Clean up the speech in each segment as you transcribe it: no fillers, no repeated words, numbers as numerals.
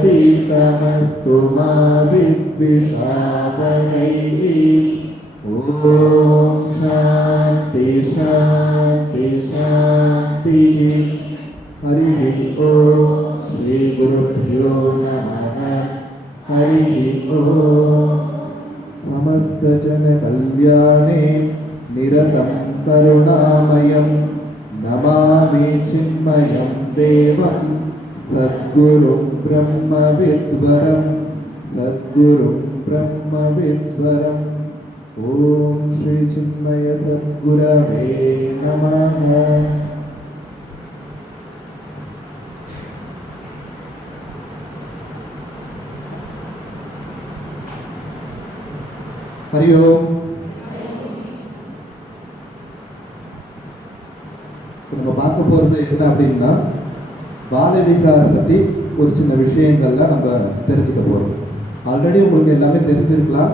तेजस्विनावतीतमस्तु मा विद्विषावहैः। ॐ शान्ति शान्ति शान्तिः। हरिः ॐ श्रीगुरुभ्यो नमः। हरिः ॐ। समस्तजनकल्याणे निरतं करुणामयं नमामि चिन्मयं देवं सद्गुरुं ब्रह्मविद्वरं सद्गुरुं ब्रह्मविद्वरम्। ॐ श्री चिन्मय सद्गुरवे नमः। हरि ओम। நம்ம பார்க்க போகிறது என்ன அப்படின்னா, பால விகாரம் பற்றி ஒரு சின்ன விஷயங்கள்லாம் நம்ம தெரிஞ்சுக்க போகிறோம். ஆல்ரெடி உங்களுக்கு எல்லாமே தெரிஞ்சிருக்கலாம்.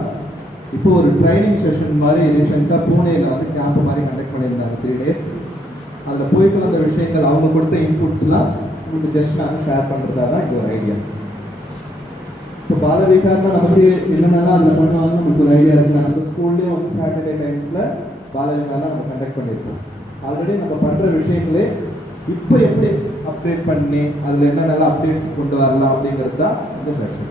இப்போ ஒரு ட்ரைனிங் செஷன் மாதிரி ரீசெண்டாக பூனேயில் வந்து கேம்ப் மாதிரி கண்டக்ட் பண்ணியிருந்தாங்க 3 days. அதில் போயிட்டு வந்த விஷயங்கள், அவங்க கொடுத்த இன்புட்ஸ்லாம் உங்களுக்கு ஜஸ்ட் நாங்கள் ஷேர் பண்ணுறதா தான் இது ஒரு ஐடியா. இப்போ பால விகாரம்னா நமக்கு என்னென்னலாம் அதில் பண்ணுவாங்க நமக்கு ஒரு ஐடியா இருக்குது. நம்ம ஸ்கூல்லேயும் வந்து சாட்டர்டே டைம்ஸில் பால விகாரம் நம்ம கண்டக்ட் பண்ணியிருக்கோம். ஆல்ரெடி நம்ம பண்ணுற விஷயங்களே இப்போ எப்படி அப்டேட் பண்ணி அதில் என்னென்னலாம் அப்டேட்ஸ் கொண்டு வரலாம் அப்படிங்கிறது தான் இந்த செஷன்.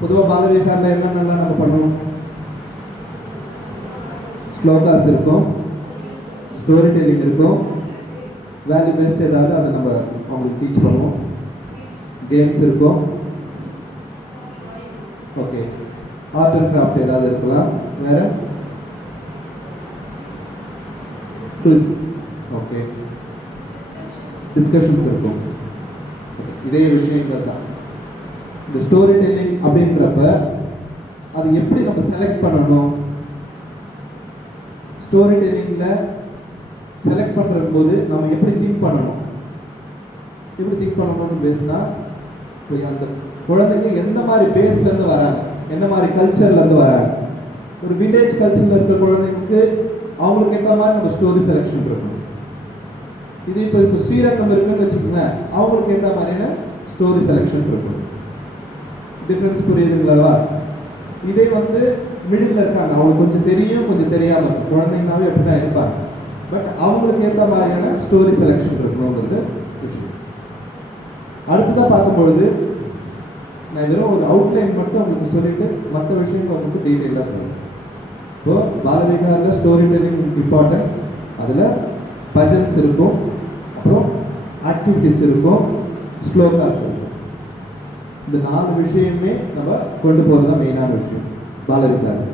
பொதுவாக பால விகாரில் என்னென்னலாம் நம்ம பண்ணுவோம்? ஸ்லோகாஸ் இருக்கும், ஸ்டோரி டெல்லிங் இருக்கும், வேல்யூ பேஸ்ட் ஏதாவது அதை நம்ம அவங்களுக்கு டீச் பண்ணுவோம், கேம்ஸ் இருக்கும், ஓகே, ஆர்ட் அண்ட் கிராஃப்ட் ஏதாவது இருக்கலாம், வேறு குவிஸ், ஓகே, டிஸ்கஷன்ஸ் இருக்கும். இதே விஷயங்கள் தான். இந்த ஸ்டோரி டெல்லிங் அப்படின்றப்ப அது எப்படி நம்ம செலக்ட் பண்ணணும்? ஸ்டோரி டெல்லிங்கில் செலக்ட் பண்ணுற போது நம்ம எப்படி திங்க் பண்ணணும்? எப்படி திங்க் பண்ணணும்னு பேசினா, அந்த குழந்தைங்க எந்த மாதிரி பேஸ்லேருந்து வராங்க, எந்த மாதிரி கல்ச்சர்லேருந்து வராங்க. ஒரு வில்லேஜ் கல்ச்சரில் இருக்கிற குழந்தைங்களுக்கு அவங்களுக்கு ஏற்ற மாதிரி நம்ம ஸ்டோரி செலெக்ஷன் இருக்கணும். இது இப்போ ஸ்ரீரங்கம் இருக்குன்னு வச்சுக்கோங்களேன், அவங்களுக்கு ஏற்ற மாதிரியான ஸ்டோரி செலெக்ஷன் இருக்கணும். டிஃப்ரென்ஸ் புரியுதுங்களா? இதே வந்து மிடில் இருக்காங்க, அவங்களுக்கு கொஞ்சம் தெரியும் கொஞ்சம் தெரியாமல் இருக்கும், குழந்தைங்கனாவே எப்படி தான் இருப்பாங்க. பட் அவங்களுக்கு ஏற்ற மாதிரியான ஸ்டோரி செலெக்ஷன் இருக்கணுங்கிறது விஷயம். அடுத்ததான் பார்க்கும்பொழுது நான் வெறும் ஒரு அவுட்லைன் மட்டும் உங்களுக்கு சொல்லிட்டு மற்ற விஷயங்கள் உங்களுக்கு டீட்டெயிலாக சொல்லுவேன். இப்போது பாலவிகாரில் ஸ்டோரி டெல்லிங் இம்பார்ட்டன்ட். அதில் பஜன்ஸ் இருக்கும், அப்புறம் ஆக்டிவிட்டிஸ் இருக்கும், ஸ்லோகாஸ் இருக்கும். இந்த 4 விஷயமே நம்ம கொண்டு போகிறது தான் மெயினான விஷயம் பாலவிகாரி.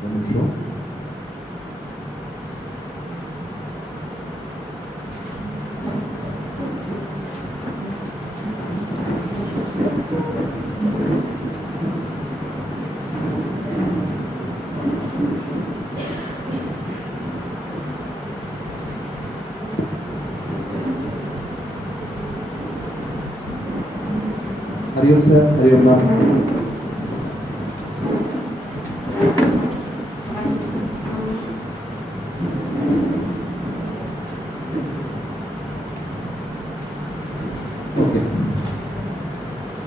ஒரு நிமிஷம். Hariom sir, Hariom ma'am. Okay,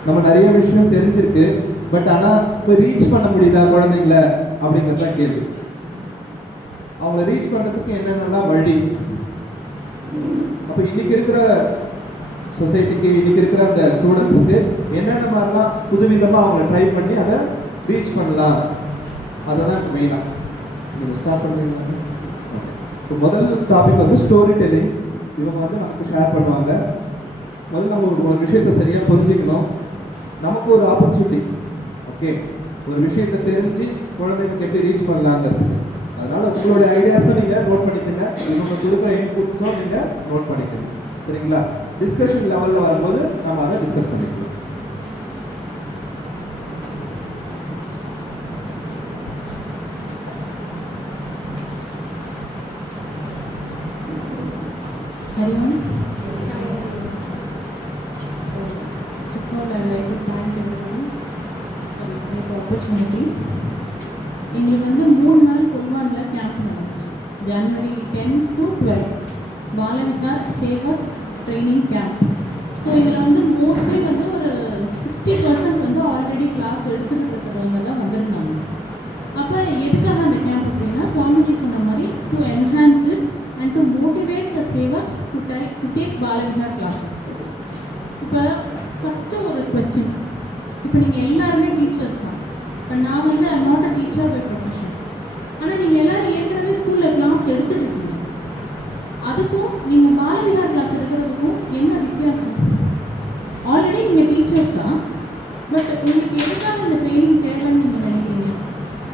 நம்ம நிறைய விஷயம் தெரிஞ்சிருக்கு. பட் ஆனால் இப்போ ரீச் பண்ண முடியுதா குழந்தைங்கள அப்படிங்கிறது தான் கேள்வி. அவங்கள ரீச் பண்ணுறதுக்கு என்னென்னலாம் வழி? அப்போ இன்னைக்கு இருக்கிற சொசைட்டிக்கு, இன்னைக்கு இருக்கிற அந்த ஸ்டூடெண்ட்ஸுக்கு என்னென்ன மாதிரிலாம் புதுவிதமாக அவங்க ட்ரை பண்ணி அதை ரீச் பண்ணலாம், அதை தான் மெயினாக. நீங்கள் ஸ்டார்ட் பண்ணுறீங்களா? ஓகே. இப்போ முதல் டாபிக் வந்து ஸ்டோரி டெல்லிங். இவங்க வந்து நமக்கு ஷேர் பண்ணுவாங்க. முதல்ல நம்ம ஒரு விஷயத்தை சரியாக புரிஞ்சுக்கணும். நமக்கு ஒரு ஆப்பர்ச்சுனிட்டி, ஓகே, ஒரு விஷயத்தை தெரிஞ்சு குழந்தைங்களுக்கு எப்படி ரீச் பண்ணலாங்கிறதுக்கு. அதனால் உங்களுடைய ஐடியாஸும் நீங்கள் நோட் பண்ணிக்கோங்க, இவங்க கொடுக்குற இன்புட்ஸும் நீங்கள் நோட் பண்ணிக்கோங்க. சரிங்களா? டிஸ்கஷன் லெவலில் வரும்போது நம்ம அதை டிஸ்கஸ் பண்ணிக்கலாம். Everyone, so first of all, I would like to thank everyone for this great opportunity. எங்களுக்கு வந்து 3 நாள் பொதுவானில் கேம்ப் நடந்துச்சு. ஜனவரி 10 to 12 Balvihar Sevak training camp. So இதில் வந்து மோஸ்ட்லி வந்து ஒரு 60% வந்து ஆல்ரெடி கிளாஸ் எடுத்துகிட்டு இருக்கிறவங்க தான் வந்திருந்தாங்க. அப்போ எதுக்காக அந்த கேம்ப் அப்படின்னா, சுவாமிஜி சொன்ன மாதிரி to enhance it and to motivate the sevaks to take Balavihar classes. இப்போ ஃபஸ்ட்டு ஒரு கொஸ்டின், இப்போ நீங்கள் எல்லாருமே டீச்சர்ஸ் தான். இப்போ நான் வந்து I'm not a teacher by profession. ஆனால் நீங்கள் எல்லோரும் ஏற்கனவே ஸ்கூலில் கிளாஸ் எடுத்துகிட்டு இருக்கீங்க. அதுக்கும் நீங்கள் பாலவிகார் கிளாஸ் எடுக்கிறதுக்கும் என்ன வித்தியாசம்? ஆல்ரெடி நீங்கள் டீச்சர்ஸ் தான், பட் உங்களுக்கு எதுக்காக இந்த ட்ரைனிங் தேவைன்னு நீங்கள் நினைக்கிறீங்க?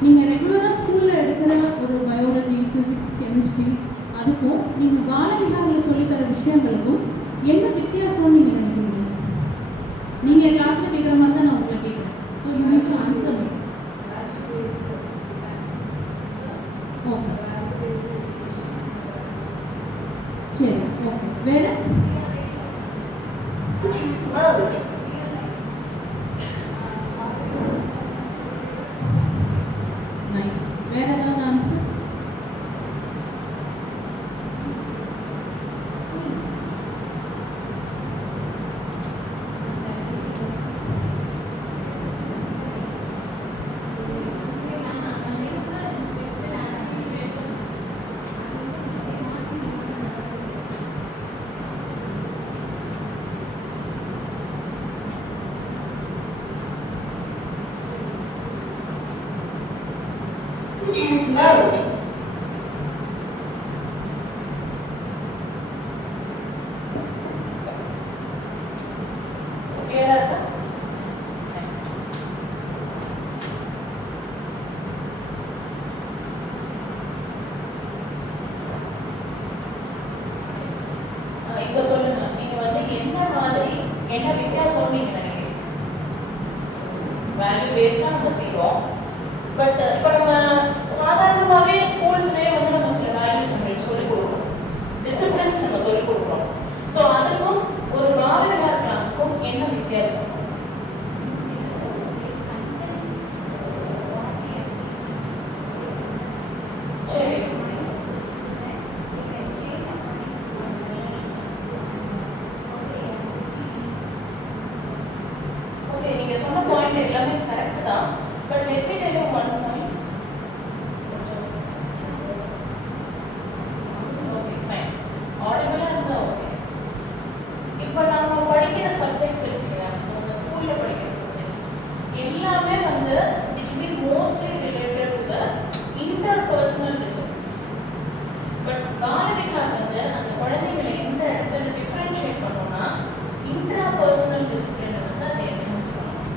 நீங்கள் ரெகுலராக ஸ்கூலில் எடுக்கிற ஒரு பயாலஜி, ஃபிசிக்ஸ், கெமிஸ்ட்ரி அதுக்கும் நீங்கள் பாலவிகாரில் சொல்லித்தர விஷயங்களுக்கும் என்ன வித்தியாசம்னு நீங்கள் நினைக்கிறீங்க? நீங்கள் கிளாஸில் கேட்குற மாதிரி தான் நான் உங்களை கேட்குறேன். So you need to answer me. Okay, சரி, ஓகே. வேறு நைஸ். வேறு ஏதாவது ஆன்சர்ஸ்? இப்போ சொல்லுங்க, நீங்க வந்து என்ன மாதிரி என்ன வித்தியாசம் நீங்க நினைக்கிறீங்க? வேல்யூ பேஸ்டா நம்ம செய்வோம், பட் இப்போ நம்ம சாதாரணமாகவே ஸ்கூல்ஸ்லேயே வந்து நம்ம சில வேல்யூஸ் நம்ம சொல்லிக் கொடுக்குறோம், டிசிப்ளின்ஸ் நம்ம சொல்லிக் கொடுக்குறோம். ஸோ அதுக்கும் ஒரு பாலவிகார் கிளாஸுக்கும் என்ன வித்தியாசம்? சரி, ஓகே, நீங்க சொன்ன பாயிண்ட் எல்லாமே கரெக்ட் தான், but let me tell you one point. Okay, fine, ஆடிபிளா இருந்தா ஓகே. இப்போ நம்ம படிக்கிற சப்ஜெக்ட்ஸ் இருக்குங்க, நம்ம ஸ்கூல்ல படிக்கிற சப்ஜெக்ட்ஸ் எல்லாமே வந்து it will be mostly related to the interpersonal disciplines. But Balvihar வந்து அந்த குழந்தைகளை எந்த இடத்துல டிஃபரன்ஷியேட் பண்ணோம்னா இன்ட்ராபர்சனல் டிசிப்ளினை வந்து அதை என்ஹான்ஸ் பண்ணணும்.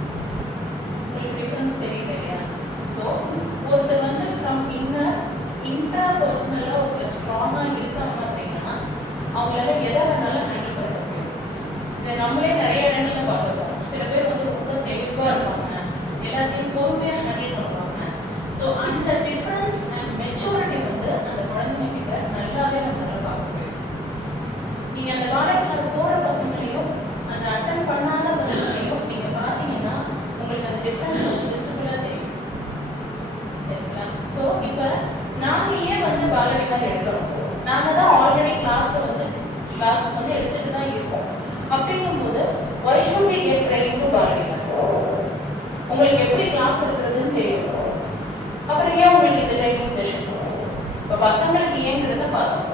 உங்களுக்கு டிஃபரன்ஸ் தெரியல இல்லையா? ஸோ ஒருத்தர் வந்து ஃப்ரம் இன்ட்ராபர்சனலாக ஒருத்தர் ஸ்ட்ராங்காக இருக்காங்க அப்படின்னா அவங்களால எதை வேணாலும் ஹேண்டில் பண்ண முடியும். இதை நம்மளே நிறைய இடங்கள்ல பார்த்துருக்கோம். சில பேர் வந்து ரொம்ப தெளிவாக இருப்பாங்க, எல்லாத்தையும் பொறுமையாக ஹேண்டில் பண்ணுவாங்க. ஸோ அந்த டிஃபரன்ஸ் அண்ட் மெச்சூரிட்டி வந்து அந்த குழந்தைங்க கிட்ட நல்லாவே நம்மளால பார்க்க முடியும். நீங்கள் அந்த பாலவிகார் போகிற பசங்களையும் அந்த அட்டன் பண்ணாத பசங்களையும் நீங்கள் பார்த்தீங்கன்னா உங்களுக்கு அந்த டிஃப்ரென்ஸ் வந்து விசிபிளாக தெரியும். சரிங்களா? ஸோ இப்போ நாங்கள் ஏன் வந்து பாலவிகார் எடுக்கிறோம்? நாங்கள் தான் ஆல்ரெடி கிளாஸ் வந்து எடுத்துகிட்டு தான் இருக்கோம். அப்படிங்கும்போது why should we get trained to Balavihar? உங்களுக்கு எப்படி கிளாஸ் எடுக்கிறதுன்னு தெரியும். அப்புறம் ஏன் உங்களுக்கு இந்த ட்ரைனிங் செஷன்? இப்போ பசங்களுக்கு ஏங்கிறத பார்த்தோம்.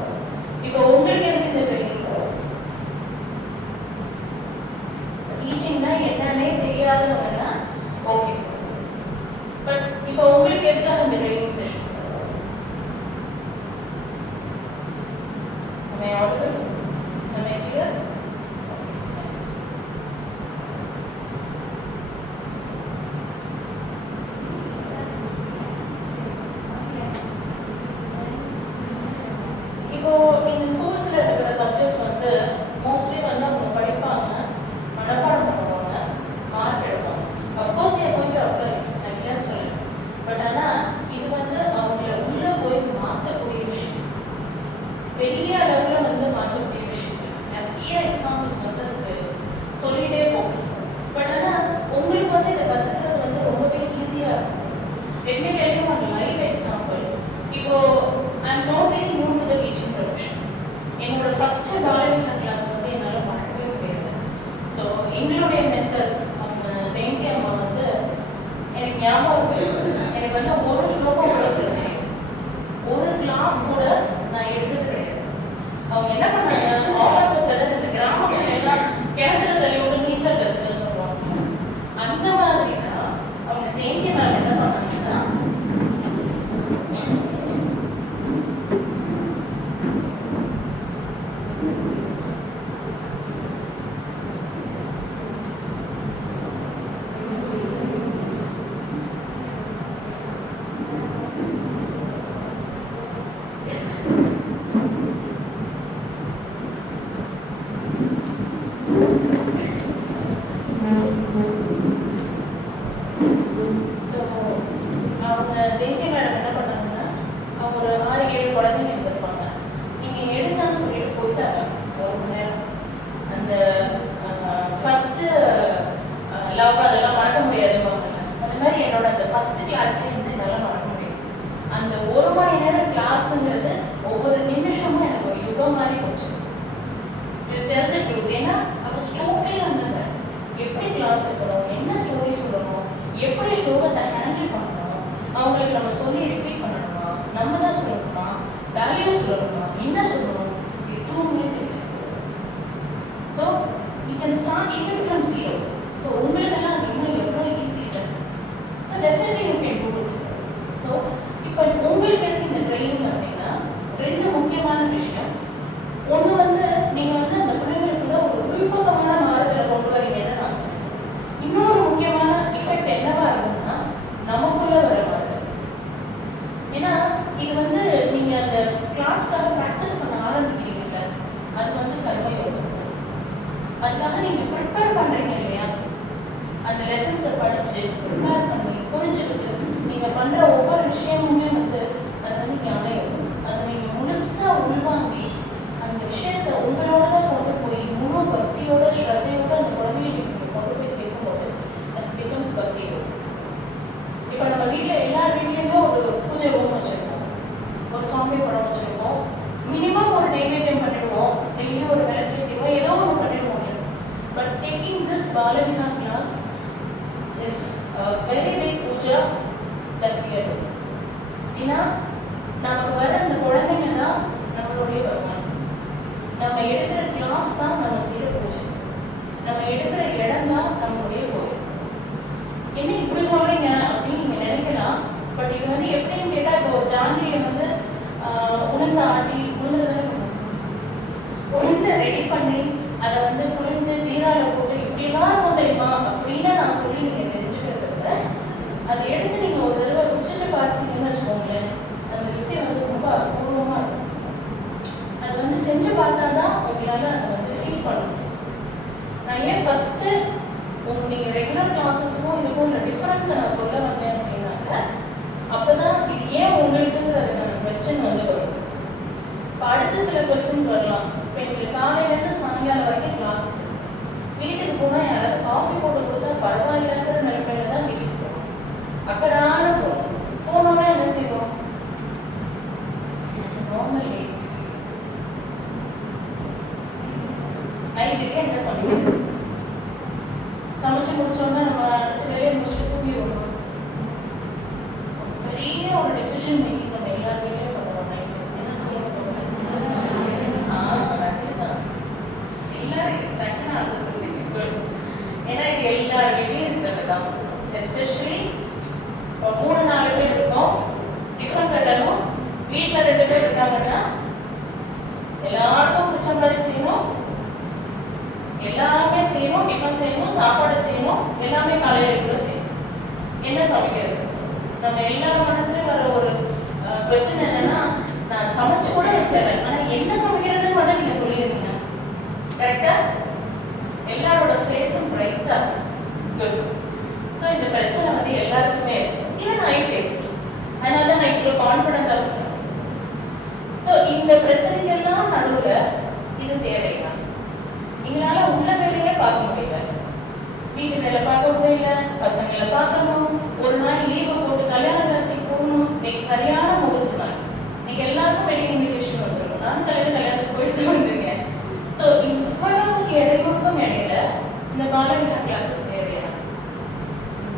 இப்போ உங்களுக்கு எதுக்கு இந்த ட்ரைனிங்? டீச்சிங்னா என்னன்னே தெரியாதவங்கன்னா ஓகே, பட் இப்போ உங்களுக்கு எதுக்காக இந்த ட்ரைனிங் செஷன்? பெரிய அளவில் வந்து மாற்றக்கூடிய விஷயங்கள் நிறைய எக்ஸாம்பிள்ஸ் வந்து அதுக்கு சொல்லிகிட்டே போகும். பட் ஆனால் உங்களுக்கு வந்து இதை கற்றுக்கிறது வந்து ரொம்பவே ஈஸியாக இருக்கும். Let me tell you one live example. இப்போ I'm totally new to the teaching profession. என்னோட ஃபர்ஸ்ட் பாலவிகா கிளாஸ் வந்து என்னால் மறக்கவே முடியாது. ஸோ எங்களுடைய மெத்தட் அவங்க ஜெயந்தி அம்மா வந்து எனக்கு ஞாபகம் இருக்கு. எனக்கு வந்து ஒரு ஸ்லோகம் கூட சொல்ல தெரியும், ஒரு கிளாஸ் கூட நான் எடுத்தது கிடையாது. அவங்க என்ன பண்ணாங்க, ஆல் ஆஃப் சடன் இந்த கிராமத்துல எல்லாம் கிணத்துல தள்ளி விட்டு நீச்சல் கற்றுக்கன்னு சொல்லுவாங்க. அந்த மாதிரி தான் அவங்க ஜெயந்தி மேம் என்ன பண்ணாங்கன்னா, அவங்க தேசிய மேடம் என்ன பண்ணாங்கன்னா, அவங்க ஒரு 6-7 குழந்தைங்க இருந்திருப்பாங்க. நீங்கள் எடுங்கன்னு சொல்லிட்டு போயிட்டாங்க ஒரு மணி நேரம். அந்த ஃபஸ்ட்டு லவ் அதெல்லாம் மறக்க முடியாதுவாங்க. அந்த மாதிரி என்னோட அந்த ஃபஸ்ட்டு கிளாஸ்லேயே வந்து என்னால் மறக்க முடியும். அந்த ஒரு மணி நேரம் கிளாஸுங்கிறது ஒவ்வொரு நிமிஷமும் எனக்கு ஒரு யுகம் மாதிரி போச்சு. இது தெரிஞ்ச ட்ரூத். ஏன்னா அவர் ஸ்டோரியே வந்தாங்க, எப்படி கிளாஸ் இருக்கணும், என்ன ஸ்டோரி சொல்லணும், எப்படி ஸ்லோகத்தை ஹேண்டில் பண்ணணும், அவங்களுக்கு நம்ம சொல்லி ரிப்பீட் பண்ணணுமா, நம்ம தான் சொல்லணுமா, வேல்யூஸ் சொல்லணுமா, என்ன சொல்லணும், எதுவுமே தெரியாது. So we can start even from zero. So உங்களுக்கெல்லாம் அது இன்னும் எவ்வளோ ஈஸி இல்லை. So definitely you can do it. So இப்போ உங்களுக்கு எதுக்கு இந்த ட்ரைனிங் அப்படின்னா, 2 முக்கியமான விஷயம். ஒன்று வந்து நீங்கள் வந்து அந்த பிள்ளைங்களுக்குள்ள ஒரு உள்பக்கமான மாறுதலை கொண்டு வரீங்கன்னு நான் சொன்னேன். இன்னொரு முக்கியமான எஃபெக்ட் என்னவா இருக்கும்னா, நமக்குள்ள வர மாதிரி. ஏன்னா இது வந்து நீங்கள் அந்த கிளாஸ்க்காக ப்ராக்டிஸ் பண்ண ஆரம்பிக்கிறீங்கல்ல, அது வந்து கர்மயோகம். அதுக்காக நீங்கள் ப்ரிப்பேர் பண்ணுறீங்க இல்லையா, அந்த லெசன்ஸை படித்து ப்ரிப்பேர் பண்ணி புரிஞ்சுக்கிட்டு நீங்கள் பண்ணுற ஒவ்வொரு விஷயமுமே வந்து அது வந்து ஞானயோகம். அதை நீங்கள் முழுசாக உள்வாங்கி அந்த விஷயத்தை உங்களோட தான் கொண்டு போய் முழு பக்தியோட ஸ்ரத்தையோட அந்த குழந்தைகளுக்கு நீங்கள் கொண்டு போய் சேர்க்கும்போது அது பிகம்ஸ் பக்தி யோகம். இப்போ நம்ம வீட்டில் எல்லார் வீட்லேயுமே ஒரு பூஜை ரூம் வச்சுருக்கோம், ஒரு சுவாமி படம் வச்சுருக்கோம், மினிமம் ஒரு நைவேத்தியம் பண்ணிடுவோம், டெய்லி ஒரு விளக்கேற்றிடுவோம், ஏதோ ஒன்று பண்ணிடுவோம். But taking this Balvika class is very big puja that we are doing. ஏன்னா நமக்கு வர அந்த குழந்தைங்க தான் நம்மளுடைய வருமானம். நம்ம எடுக்கிற கிளாஸ் தான் நம்ம செய்கிற பூஜை, நம்ம எடுக்கிற இடம் தான் நம்மளுடைய கோயில். என்ன இப்படி சொல்கிறீங்க அப்படின்னு நீங்கள் நினைக்கலாம். பட் இது வந்து எப்படின்னு கேட்டால், இப்போ ஜாங்கிரியை வந்து உளுந்து ஆட்டி உளுந்து ரெடி பண்ணி அதை வந்து புளிஞ்சு ஜீராவில் போட்டு இப்படிலாம் இருக்கும் தெரியுமா அப்படின்னு நான் சொல்லி நீங்கள் தெரிஞ்சுக்கிறத விட, அதை எடுத்து நீங்கள் ஒரு தடவை ருச்சிச்சு பார்த்தீங்கன்னு வச்சுக்கோங்களேன், அந்த விஷயம் வந்து ரொம்ப அபூர்வமாக இருக்கும். அது வந்து செஞ்சு பார்த்தா தான் உங்களால் அதை வந்து ஃபீல் பண்ண முடியும். நான் ஏன் ஃபஸ்ட்டு நீங்கள் ரெகுலர் கிளாஸஸ்க்கும் இதுக்கும் உள்ள டிஃப்ரென்ஸை நான் சொல்ல வந்தேன் அப்படின்னாக்க, அப்போ தான் இது ஏன் உங்களுக்குங்கிறதுக்கான கொஸ்டின் வந்து வரும். இப்போ அடுத்த சில கொஸ்டின்ஸ் வரலாம். இப்போ எங்களுக்கு காலையிலேருந்து சாயங்காலம் வரைக்கும் கிளாஸஸ், வீட்டுக்கு போனால் யாராவது காஃபி போட்டு கொடுத்தா பரவாயில்லைங்கிற நிலைமையில தான் வீட்டுக்கு போகணும். அக்கடான போகணும். போனோன்னா என்ன செய்வோம், இட்ஸ் நார்மல் லேடிஸ். நைட்டுக்கு என்ன சமைக்கிறது, சமைச்சு முடிச்சோன்னா நம்ம அடுத்த வேலையை முடிச்சுட்டு தூங்கி விடணும். பெரிய ஒரு டெசிஷன் மேக்கிங் நம்ம எல்லார் வீட்லேயும் பண்ணுவோம். நைட்டு என்ன சொல்லுவோம், அதுதான் எல்லாரும் டக்குன்னு ஆன்சர் சொல்லுவீங்க. ஏன்னா இது எல்லார் வீட்லேயும் இருக்கிறது தான். எஸ்பெஷலி 3-4 பேர் இருக்கோம், டிஃபன் கட்டணும், வீட்டில் 2 பேர் இருக்காங்கன்னா எல்லாருக்கும் பிடிச்ச மாதிரி செய்யணும், எல்லாமே செய்யணும், டிஃபன் செய்யணும், சாப்பாடு செய்யணும், எல்லாமே காலையில் கூட செய்யணும். என்ன சமைக்கிறது? நம்ம எல்லாரும் மனசுலேயும் வர ஒரு கொஸ்டின் என்னன்னா, நான் சமைச்சு கூட வச்சிடறேன், ஆனால் என்ன சமைக்கிறதுன்னு மட்டும் நீங்கள் சொல்லிடுங்க. கரெக்டாக எல்லாரோட ஃபேஸும் பிரைட்டாக குட். ஸோ இந்த பிரச்சனை வந்து எல்லாருக்குமே இருக்கும். Even I face it. அதனால தான் நான் இவ்வளோ கான்ஃபிடென்ட்டாக சொல்கிறேன். ஸோ இந்த பிரச்சனைகள்லாம் நடுவுல இது தேவையா? எங்களால உள்ள வேலையே பார்க்க முடியல, வீட்டு வேலை பார்க்க முடியல, பசங்களை பார்க்கணும், ஒரு நாள் லீவு போட்டு கல்யாண காட்சிக்கு போகணும். இன்னைக்கு சரியான முகூர்த்த நாள், இன்னைக்கு எல்லாருக்கும் வெட்டிங் இன்விடேஷன் வந்துடும். நான் கல்யாணத்துக்கு போயிட்டு வந்திருக்கேன். ஸோ இவ்வளவு இடைவெளிக்கும் இடையில இந்த பாலவிகா கிளாஸஸ் தேவையா?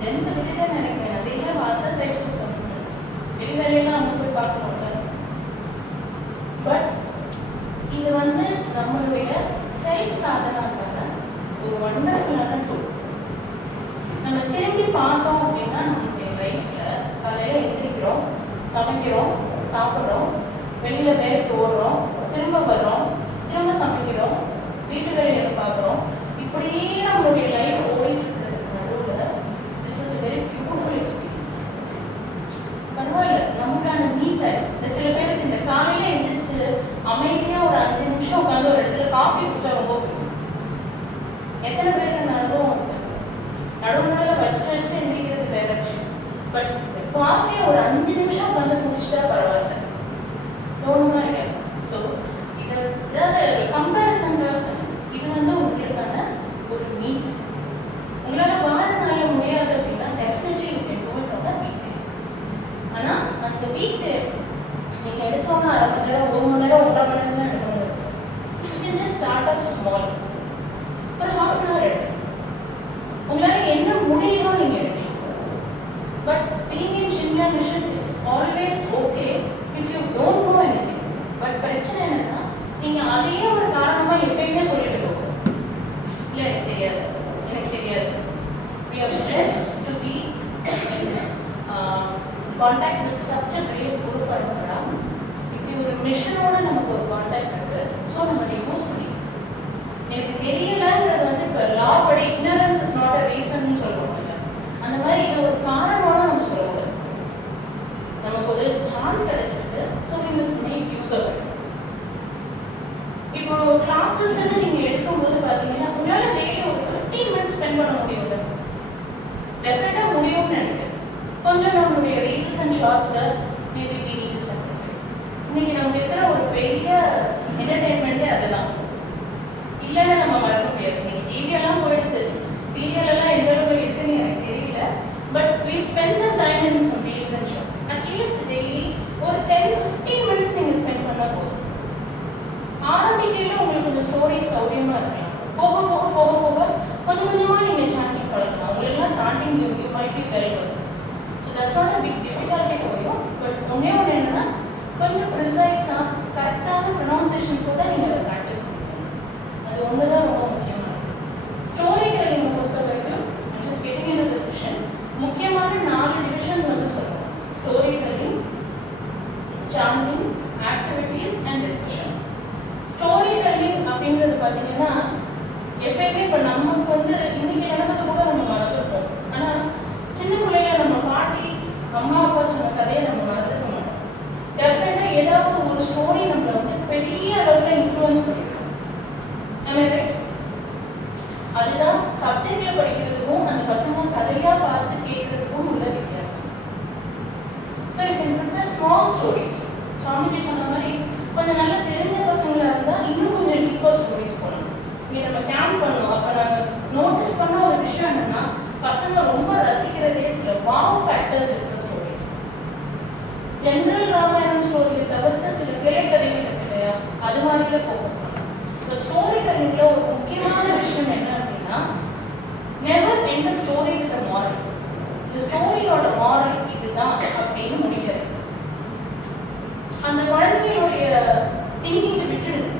ஜென்ஸ் விட்டுட்டே நினைக்கிறேன். அதே வார்த்தை டைப்ஸ் ஆஃப் கமிட்மெண்ட்ஸ், வெளி வேலையெல்லாம் அவங்க போய் பார்க்கணும்ல. பட் இது வந்து நம்மளுடைய செல்ஃப் சாதனாக்கான ஒரு வண்டர்ஃபுல்லான டூல். நம்ம திரும்பி பார்த்தோம் அப்படின்னா நம்மளுடைய லைஃப்ல காலையில எந்திரிக்கிறோம், சமைக்கிறோம், சாப்பிட்றோம், வெளியில வேலைக்கு ஓடுறோம், திரும்ப வர்றோம், திரும்ப சமைக்கிறோம், வீட்டு வேலையை பார்க்குறோம். இப்படியே நம்மளுடைய லைஃப் ஓடிட்டு இருக்கிறதுக்கு நடுவில் this is a very beautiful experience. பரவாயில்ல, நமக்கான மீ டைம். இந்த சில பேருக்கு இந்த காலையில எந்திரிச்சு அமைதியாக ஒரு 5 நிமிஷம் உட்காந்து ஒரு இடத்துல காஃபி குடிச்சா ரொம்ப பிடிக்கும். எத்தனை பேருக்கு அந்த அனுபவம் நடுவில் வச்சுட்டு எந்திரிக்கிறது வேற விஷயம். பட் காஃபியை ஒரு 5 நிமிஷம் உட்காந்து குடிச்சிட்டா பரவாயில்ல, தோணுமா இல்லையா? ஸோ ஏதாவது கம்பேரிசன் இது வந்து உங்களுக்கான ஒரு மீட். உங்களால் வார நாள முடியாது அப்படின்னா definitely you can do it on the week day. ஆனால் அந்த வீக் டே நீங்கள் எடுத்தோன்னா 1/2 மணி நேரம், 1 மணி நேரம், 1.5 மணி நேரம் தான் எடுக்கணும். You can just start up small. ஒரு 1/2 hour எடுக்கும். உங்களால் என்ன முடியுதோ நீங்கள் எடுக்கலாம். பட் பீயிங் இன் சின்ன mission it's always okay if you don't know anything. But பிரச்சனை என்னன்னா நீங்கள் அதையே ஒரு காரணமாக எப்பயுமே சொல்லிட்டு இருக்கோம். இல்லை எனக்கு தெரியாது, எனக்கு தெரியாது. We are blessed to be in contact with such a great Guru Parampara. இப்படி ஒரு மிஷனோட நமக்கு ஒரு கான்டாக்ட் இருக்கு. ஸோ நம்ம அதை யூஸ் பண்ணிக்கணும். எனக்கு தெரியலன்றது வந்து இப்போ லா படி ignorance is not a reason சொல்லுவாங்க. அந்த மாதிரி இது ஒரு காரணமாக நம்ம சொல்லக்கூடாது. நமக்கு ஒரு சான்ஸ் கிடைச்சிருக்கு. So we must make use of it. இப்போ கிளாஸஸ்ன்னு நீங்கள் எடுக்கும்போது பார்த்தீங்கன்னா உங்களால் டெய்லி ஒரு 15 minutes ஸ்பெண்ட் பண்ண முடியும்ல? டெஃபினட்டாக முடியும்னு நினைக்கிறேன். கொஞ்சம் நம்மளுடைய ரீல்ஸ் அண்ட் ஷார்ட்ஸை maybe we need to sacrifice. இன்னைக்கு நமக்கு இருக்கிற ஒரு பெரிய என்டர்டெயின்மெண்ட்டே அதுதான். இல்லைன்னா நம்ம மறக்க முடியாது. இன்னைக்கு டிவியெல்லாம் போயிடுச்சு, சீரியல் எல்லாம் எந்த அளவுக்கு இருக்குன்னு எனக்கு தெரியல. But we spend some time in some reels and shorts. At least daily ஒரு 10-15 minutes நீங்கள் ஸ்பெண்ட் பண்ணால் போதும். ஆரம்பிக்கையில் உங்களுக்கு கொஞ்சம் ஸ்டோரிஸ் சௌரியமாக இருக்கலாம். போக போக போக போக கொஞ்சம் கொஞ்சமாக நீங்கள் சாண்டிங் பழக்கலாம். உங்களுக்குலாம் chanting you might be well versed. So that's not a big difficulty for you. But ஒன்றே ஒன்று என்னென்னா கொஞ்சம் ப்ரிசைஸாக கரெக்டான ப்ரொனவுன்சேஷன்ஸோட நீங்கள் அதை ப்ராக்டிஸ் பண்ணிக்கணும். அது ஒன்று தான் ரொம்ப முக்கியமானது. ஸ்டோரி டெல்லிங்கை பொறுத்த வரைக்கும் just getting in the session முக்கியமான 4 டிவிஷன்ஸ் வந்து சொல்லுவோம். Story telling, sanding, activities and discussion. Story telling அப்படிங்கிறது பார்த்தீங்கன்னா எப்பயுமே இப்போ நமக்கு வந்து இன்னைக்கு நடந்தது கூட நம்ம மறந்துருப்போம். ஆனால் சின்ன பிள்ளையில நம்ம பாட்டி அம்மா அப்பா சொன்ன கதையை நம்ம மறந்துருக்க மாட்டோம். டெஃபினட்டாக ஏதாவது ஒரு ஸ்டோரி நம்மளை வந்து பெரிய அளவில் இன்ஃப்ளூயன்ஸ் பண்ணிருக்கோம். நம்ம ரைட்? அதுதான் சப்ஜெக்டில் படிக்கிறதுக்கும் அந்த பசங்க கதையாக பார்த்து கேட்கறதுக்கும் உள்ள வித்தியாசம். ஸோ இப்போ ப்ரிப்பேர் ஸ்மால் ஸ்டோரிஸ். சுவாமிஜி சொன்ன மாதிரி கொஞ்சம் நல்லா தெரிஞ்ச பசங்களாக இருந்தால் இன்னும் கொஞ்சம் டீப்பாக ஸ்டோரிஸ் போகலாம். இங்கே நம்ம கேம்ப் பண்ணோம். அப்போ நாங்கள் நோட்டீஸ் பண்ண ஒரு விஷயம் என்னென்னா பசங்க ரொம்ப ரசிக்கிறதே சில வாவ் ஃபேக்டர்ஸ் இருக்கிற ஸ்டோரிஸ். ஜென்ரல் ராமாயணம் ஸ்டோரியை தவிர்த்து சில கிளை கதைகள் இருக்கு இல்லையா, அது மாதிரில ஃபோக்கஸ் பண்ணோம். ஸோ ஸ்டோரி டெல்லிங்கில் ஒரு முக்கியமான விஷயம் என்ன அப்படின்னா never end story with a moral. இந்த ஸ்டோரியோட மாரல் இதுதான் அப்படின்னு முடிக்கிறது. அந்த குழந்தைகளுடைய திங்கிங்கை விட்டுடுது.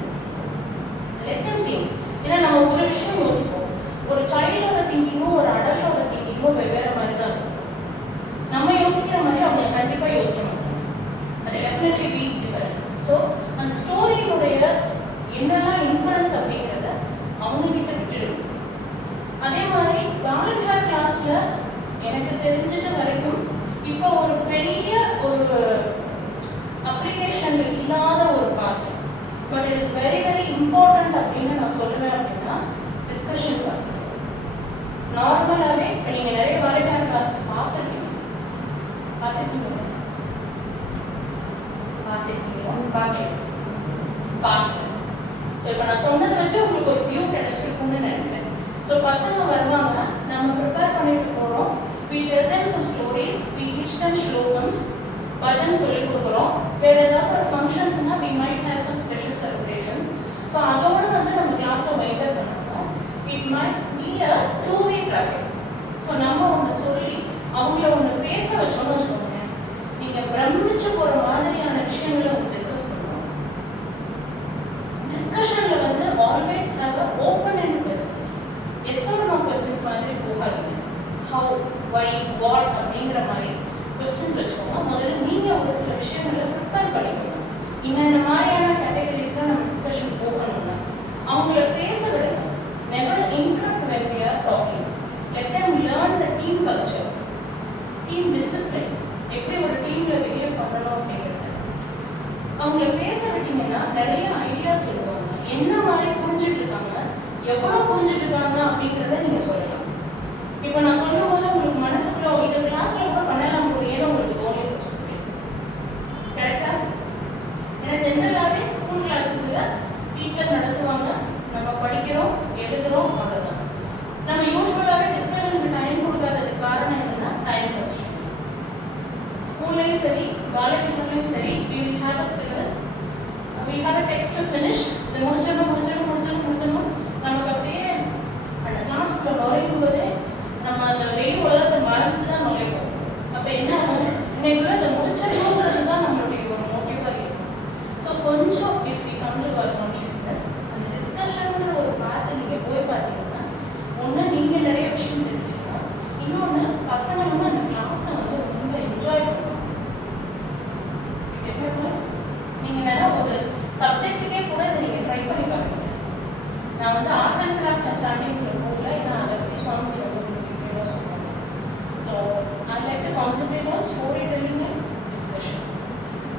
Let them think. ஏன்னா நம்ம ஒரு விஷயம் யோசிப்போம். ஒரு சைல்டோட திங்கிங்கும் ஒரு அடல்ட்டோட திங்கிங்கும் வெவ்வேறு மாதிரி தான் இருக்கும். நம்ம யோசிக்கிற மாதிரி அவங்க கண்டிப்பாக யோசிக்க மாட்டாங்க. அது டெஃபினெட்லி பி டிஃபரெண்ட். ஸோ அந்த ஸ்டோரியினுடைய என்னெல்லாம் இன்ஃப்ளூயன்ஸ் அப்படிங்கிறத அவங்கக்கிட்ட விட்டுடுது. அதே மாதிரி பாலவிகா கிளாஸில் எனக்கு தெரிஞ்சிட்ட வரைக்கும் இப்போ ஒரு பெரிய ஒரு அப்ளிகேஷன் இல்லாத ஒரு part, but it is very very important அப்படின்னு நான் சொல்லுவேன் அப்படின்னா டிஸ்கஷன் பார்ட். நார்மலாகவே இப்போ நீங்கள் நிறைய பாலவிகா கிளாஸஸ் பார்த்துருக்கீங்களா? பார்க்கல. ஸோ இப்போ நான் சொன்னதை வச்சு உங்களுக்கு ஒரு வியூ கிடைச்சிருக்கும்னு நினைக்கிறேன். ஸோ பசங்க வருவாங்க, நம்ம ப்ரிப்பேர் பண்ணிட்டு போகிறோம். We tell them some stories, we teach them ஸ்லோகம்ஸ், bhajan சொல்லிக் கொடுக்குறோம். வேறு ஏதாவது ஒரு ஃபங்க்ஷன்ஸ்னா we might have some special celebrations. So அதோடு வந்து நம்ம கிளாஸை வைண்ட் அப் பண்ணணும். It might be a two-way traffic. So நம்ம ஒன்று சொல்லி அவங்கள ஒன்று பேச வச்சோம்னு வச்சுக்கோங்க, நீங்கள் பிரமிச்சு போகிற மாதிரியான விஷயங்களை அவங்க டிஸ்கஸ் பண்ணணும். டிஸ்கஷனில் வந்து always have a open and questions, yes or no questions மாதிரி போகாதீங்க. ஹவு, வை, வாட் அப்படிங்கிற மாதிரி கொஸ்டின்ஸ் வச்சுக்கோங்க. முதல்ல நீங்கள் ஒரு சில விஷயங்களை ப்ரிப்பேர் பண்ணிக்கணும். இந்த மாதிரியான கேட்டகரிஸ்லாம் நம்ம டிஸ்கஷன் போகணும்னா அவங்கள பேச விடுங்க. Never interrupt when they are talking. Let them learn the team culture, team discipline, எப்படி ஒரு டீமில் பிஹேவ் பண்ணணும் அப்படிங்கிறது. அவங்கள பேச விட்டீங்கன்னா நிறைய ஐடியாஸ் சொல்லுவாங்க. என்ன மாதிரி புரிஞ்சுட்டு இருக்காங்க, எவ்வளோ புரிஞ்சுட்டு இருக்காங்க அப்படிங்கிறத நீங்கள் சொல்லலாம். இப்போ நான் சொல்லும் போது உங்களுக்கு மனசுக்குள்ள இதை கிளாஸில் கூட பண்ணலாம் முடியும்னு உங்களுக்கு தோணி கரெக்டாக? ஏன்னா ஜென்ரலாகவே ஸ்கூல் கிளாஸஸில் டீச்சர் நடத்துவாங்க, நம்ம படிக்கிறோம், எழுதுகிறோம், அவ்வளோதான். நம்ம யூஸ்வலாகவே டிஸ்கஷனுக்கு டைம் கொடுக்காததுக்கு காரணம் என்னன்னா டைம் கஷ்டம். ஸ்கூல்லையும் சரி, காலேஜ்லையும் சரி, we will have a syllabus, we will have a text to finish. இதை முடிச்சிடணும். நமக்கு அப்படியே அந்த கிளாஸ்க்குள்ள நுழையும் போதே நம்ம அந்த வெயில் உலகத்தை மறந்து தான் நுழைவோம். அப்போ என்ன ஆகும், இன்னைக்குள்ள இதை முடிச்சிடணுங்கிறது தான் நம்மளுடைய ஒரு மோட்டிவாக இருக்கும். ஸோ கொஞ்சம் if we come to our consciousness, அந்த டிஸ்கஷனுங்கிற ஒரு பார்த்து நீங்கள் போய் பார்த்தீங்கன்னா ஒன்று நீங்கள் நிறைய விஷயம் தெரிஞ்சுக்கலாம், இன்னொன்று பசங்க வந்து அந்த கிளாஸை வந்து ரொம்ப என்ஜாய் பண்ணுவாங்க. நீங்கள் வேணா ஒரு சப்ஜெக்ட்டுக்கே கூட இதை நீங்கள் ட்ரை பண்ணி பாருங்க. நான் வந்து ஆர்ட் அண்ட் கிராஃப்ட் ஸ்டார்டிங்கில் போகல, ஏன்னா அதை பற்றி சுவாமி ரொம்ப டீட்டெயிலாக சொல்லுவாங்க. So I like to concentrate on story telling and discussion.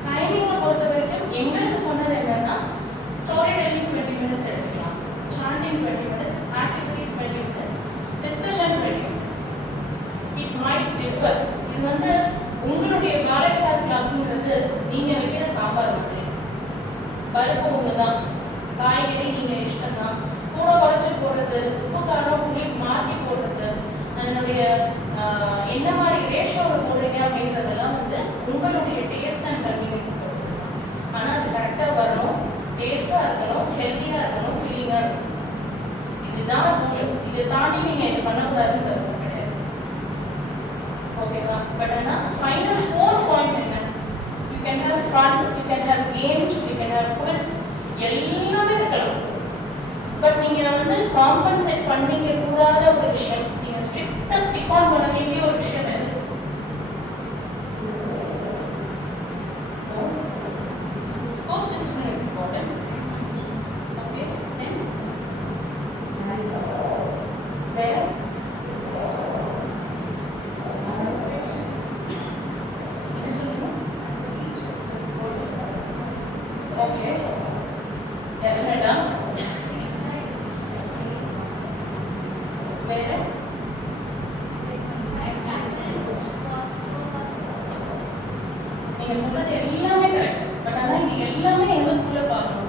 டைமிங்கை பொறுத்த வரைக்கும் எங்களுக்கு சொன்னது என்னன்னா, ஸ்டோரி டெல்லிங் 20 minutes எடுத்துக்கலாம், chanting 20 minutes, activities 20 minutes, discussion 20 minutes. It might differ. இது வந்து உங்களுடைய காலகட்ட கிளாஸுங்கிறது நீங்கள் வைக்கிற சாம்பார் மாதிரி, பருப்பு ஒன்று தான், காய்கறி நீங்கள் இஷ்டம் தான், கூட குறைச்சி போடுறது, உப்பு காரம் புளி மாற்றி போடுறது, அதனுடைய என்ன மாதிரி ரேஷோவில் போடுறீங்க அப்படிங்கிறதெல்லாம் வந்து உங்களுடைய டேஸ்ட் அண்ட் கன்வீனியன்ஸ் பொறுத்துருக்காங்க. ஆனால் அது கரெக்டாக வரணும், டேஸ்ட்டாக இருக்கணும், ஹெல்த்தியாக இருக்கணும், ஃபீலிங்காக இருக்கணும். இதுதான் ரூல். இதை தாண்டி நீங்கள் இது பண்ணக்கூடாதுன்றது கிடையாது. ஓகேவா? பட் ஆனால் ஃபைனல் 4 பாயிண்ட் என்ன, you can have fun, you can have games, you can have quiz, எல்லாமே இருக்கலாம். பட் நீங்கள் வந்து காம்பன்சேட் பண்ணிக்க கூடாத ஒரு விஷயம், நீங்கள் ஸ்ட்ரிக்டாக ஸ்டிக் ஆன் பண்ண வேண்டிய ஒரு விஷயம் எது? Course discipline is important. Okay, then where? Okay, definitely. Where? நீங்க சொல்றது எல்லாமே கரெக்ட். பட் ஆனா இங்க எல்லாமே எங்களுக்குள்ள பார்க்கணும்.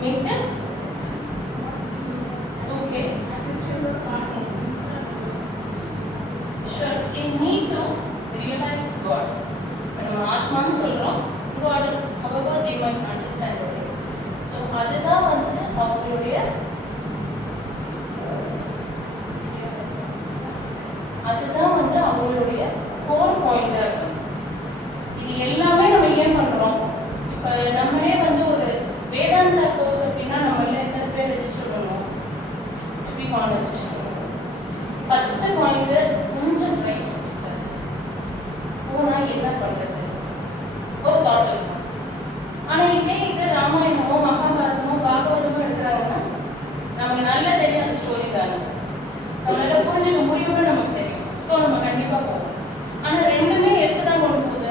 Meet okay sure, they need to realize God. நம்ம ஆத்மான்னு சொல்றோம், God, however they might understand it. So அதுதான் வந்து அவங்களுடைய கோர் பாயிண்டா இருக்கும். இது எல்லாமே நம்ம ஏன் பண்றோம்? இப்போ நம்மளே வந்து ஒரு வேதாந்தா கோர்ஸ் அப்படின்னா நம்ம எத்தனை பேர் ரெஜிஸ்டர் பண்ணுவோம்? To be honest, first point கொஞ்சம் ப்ரைஸ் போனால் என்ன பண்ணுறது ஒரு தாட் இருக்கும். ஆனால் இதே இது ராமாயணமோ மகாபாரதமோ பாகவதமோ எடுக்கிறாங்கன்னா நமக்கு நல்லா தெரியும் அந்த ஸ்டோரி தானே, நம்மளால புரிஞ்சுக்க முடியும்னு நமக்கு தெரியும். ஸோ நம்ம கண்டிப்பாக போவோம். ஆனால் ரெண்டுமே எதுக்கு தான் கொண்டு போகுது?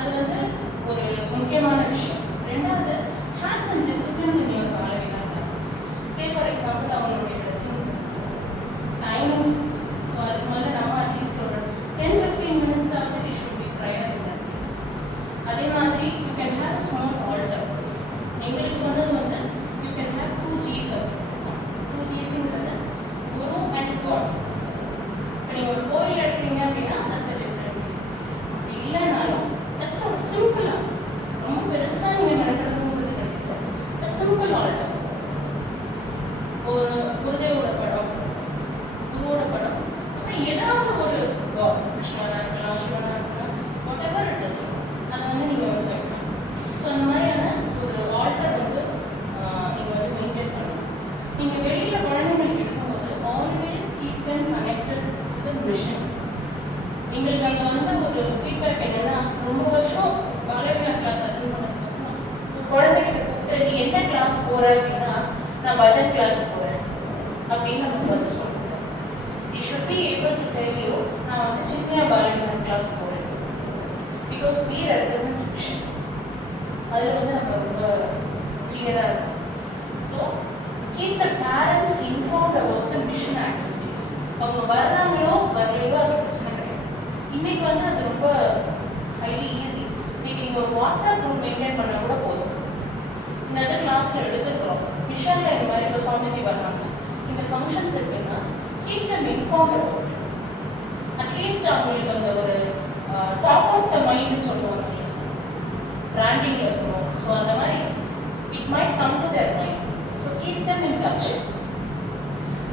அது வந்து ஒரு முக்கியமான விஷயம். ரெண்டாவது, have some disciplines in your Balavika classes. Say for example, அவங்களுடைய dressing sense, timing sense. So அதுக்கு மேலே நம்ம அட்லீஸ்ட் ஒரு 10-15 minutes ஆகுது we should be prior in that class. அதே மாதிரி you can have a small altar. எங்களுக்கு சொன்னது வந்து you can have 2 G's. 2 G'ங்கிறது Guru and God. இப்போ நீங்கள் ஒரு கோயில் எடுக்கிறீங்க அப்படின்னா that's a different case. இல்லைனாலும் ஜஸ்ட் ஒரு சிம்பிளாக, ரொம்ப பெருசாக நீங்கள் மெனக்கெடுங்கிறது கிடையாது. சிம்பிள் ஆல்டர், ஒரு குருதேவோட படம், குருவோட படம், அப்புறம் ஏதாவது ஒரு காட், கிருஷ்ணனாக இருக்கலாம், சிவனாக இருக்கலாம், வாட் எவர் இட் இஸ், அதை வந்து நீங்கள் வந்து வைக்கலாம். ஸோ அந்த மாதிரியான ஒரு ஆல்டர் வந்து நீங்கள் வந்து மெயின்டைன் பண்ணணும். நீங்கள் வெளியில் குழந்தைங்களுக்கு இருக்கும்போது always keep them connected to the vision. எங்களுக்கு அங்கே வந்து ஒரு ஃபீட்பேக் என்னென்னா, ரொம்ப வருஷம் பாலவிகா கிளாஸ் அட்டன் பண்ணதுக்கப்புறம் குழந்தைகிட்ட கூப்பிட்டு நீ என்ன கிளாஸ் போகிற அப்படின்னா, நான் பஜன் கிளாஸ் போகிறேன் அப்படின்னு நமக்கு வந்து சொல்லுங்க. You should be able to tell you நான் வந்து சின்ன பாலவிகா கிளாஸ் போகிறேன். Because we represent vision. அதில் வந்து நம்ம ரொம்ப கிளியராக இருக்கும். So keep the parents informed about the mission activities. அவங்க வர்றாங்களோ வரலையோ அது பிரச்சனை கிடையாது. இன்னைக்கு வந்து அது ரொம்ப ஹைலி ஈஸி. இன்னைக்கு நீங்கள் ஒரு வாட்ஸ்அப் குரூப் மெயின்டைன் பண்ணால் கூட போதும். இந்த இது கிளாஸில் எடுத்துருக்குறோம், மிஷனில் இந்த மாதிரி இப்போ சுவாமிஜி வர்றாங்க, இந்த ஃபங்க்ஷன்ஸ் இருக்குன்னா keep them informed about. At least அவங்களுக்கு அந்த ஒரு டாப் ஆஃப் த மைண்ட்னு சொல்லுவாங்க, பிராண்டிங்கில் சொல்லுவோம். ஸோ அந்த மாதிரி it might come to their mind. So keep them in touch.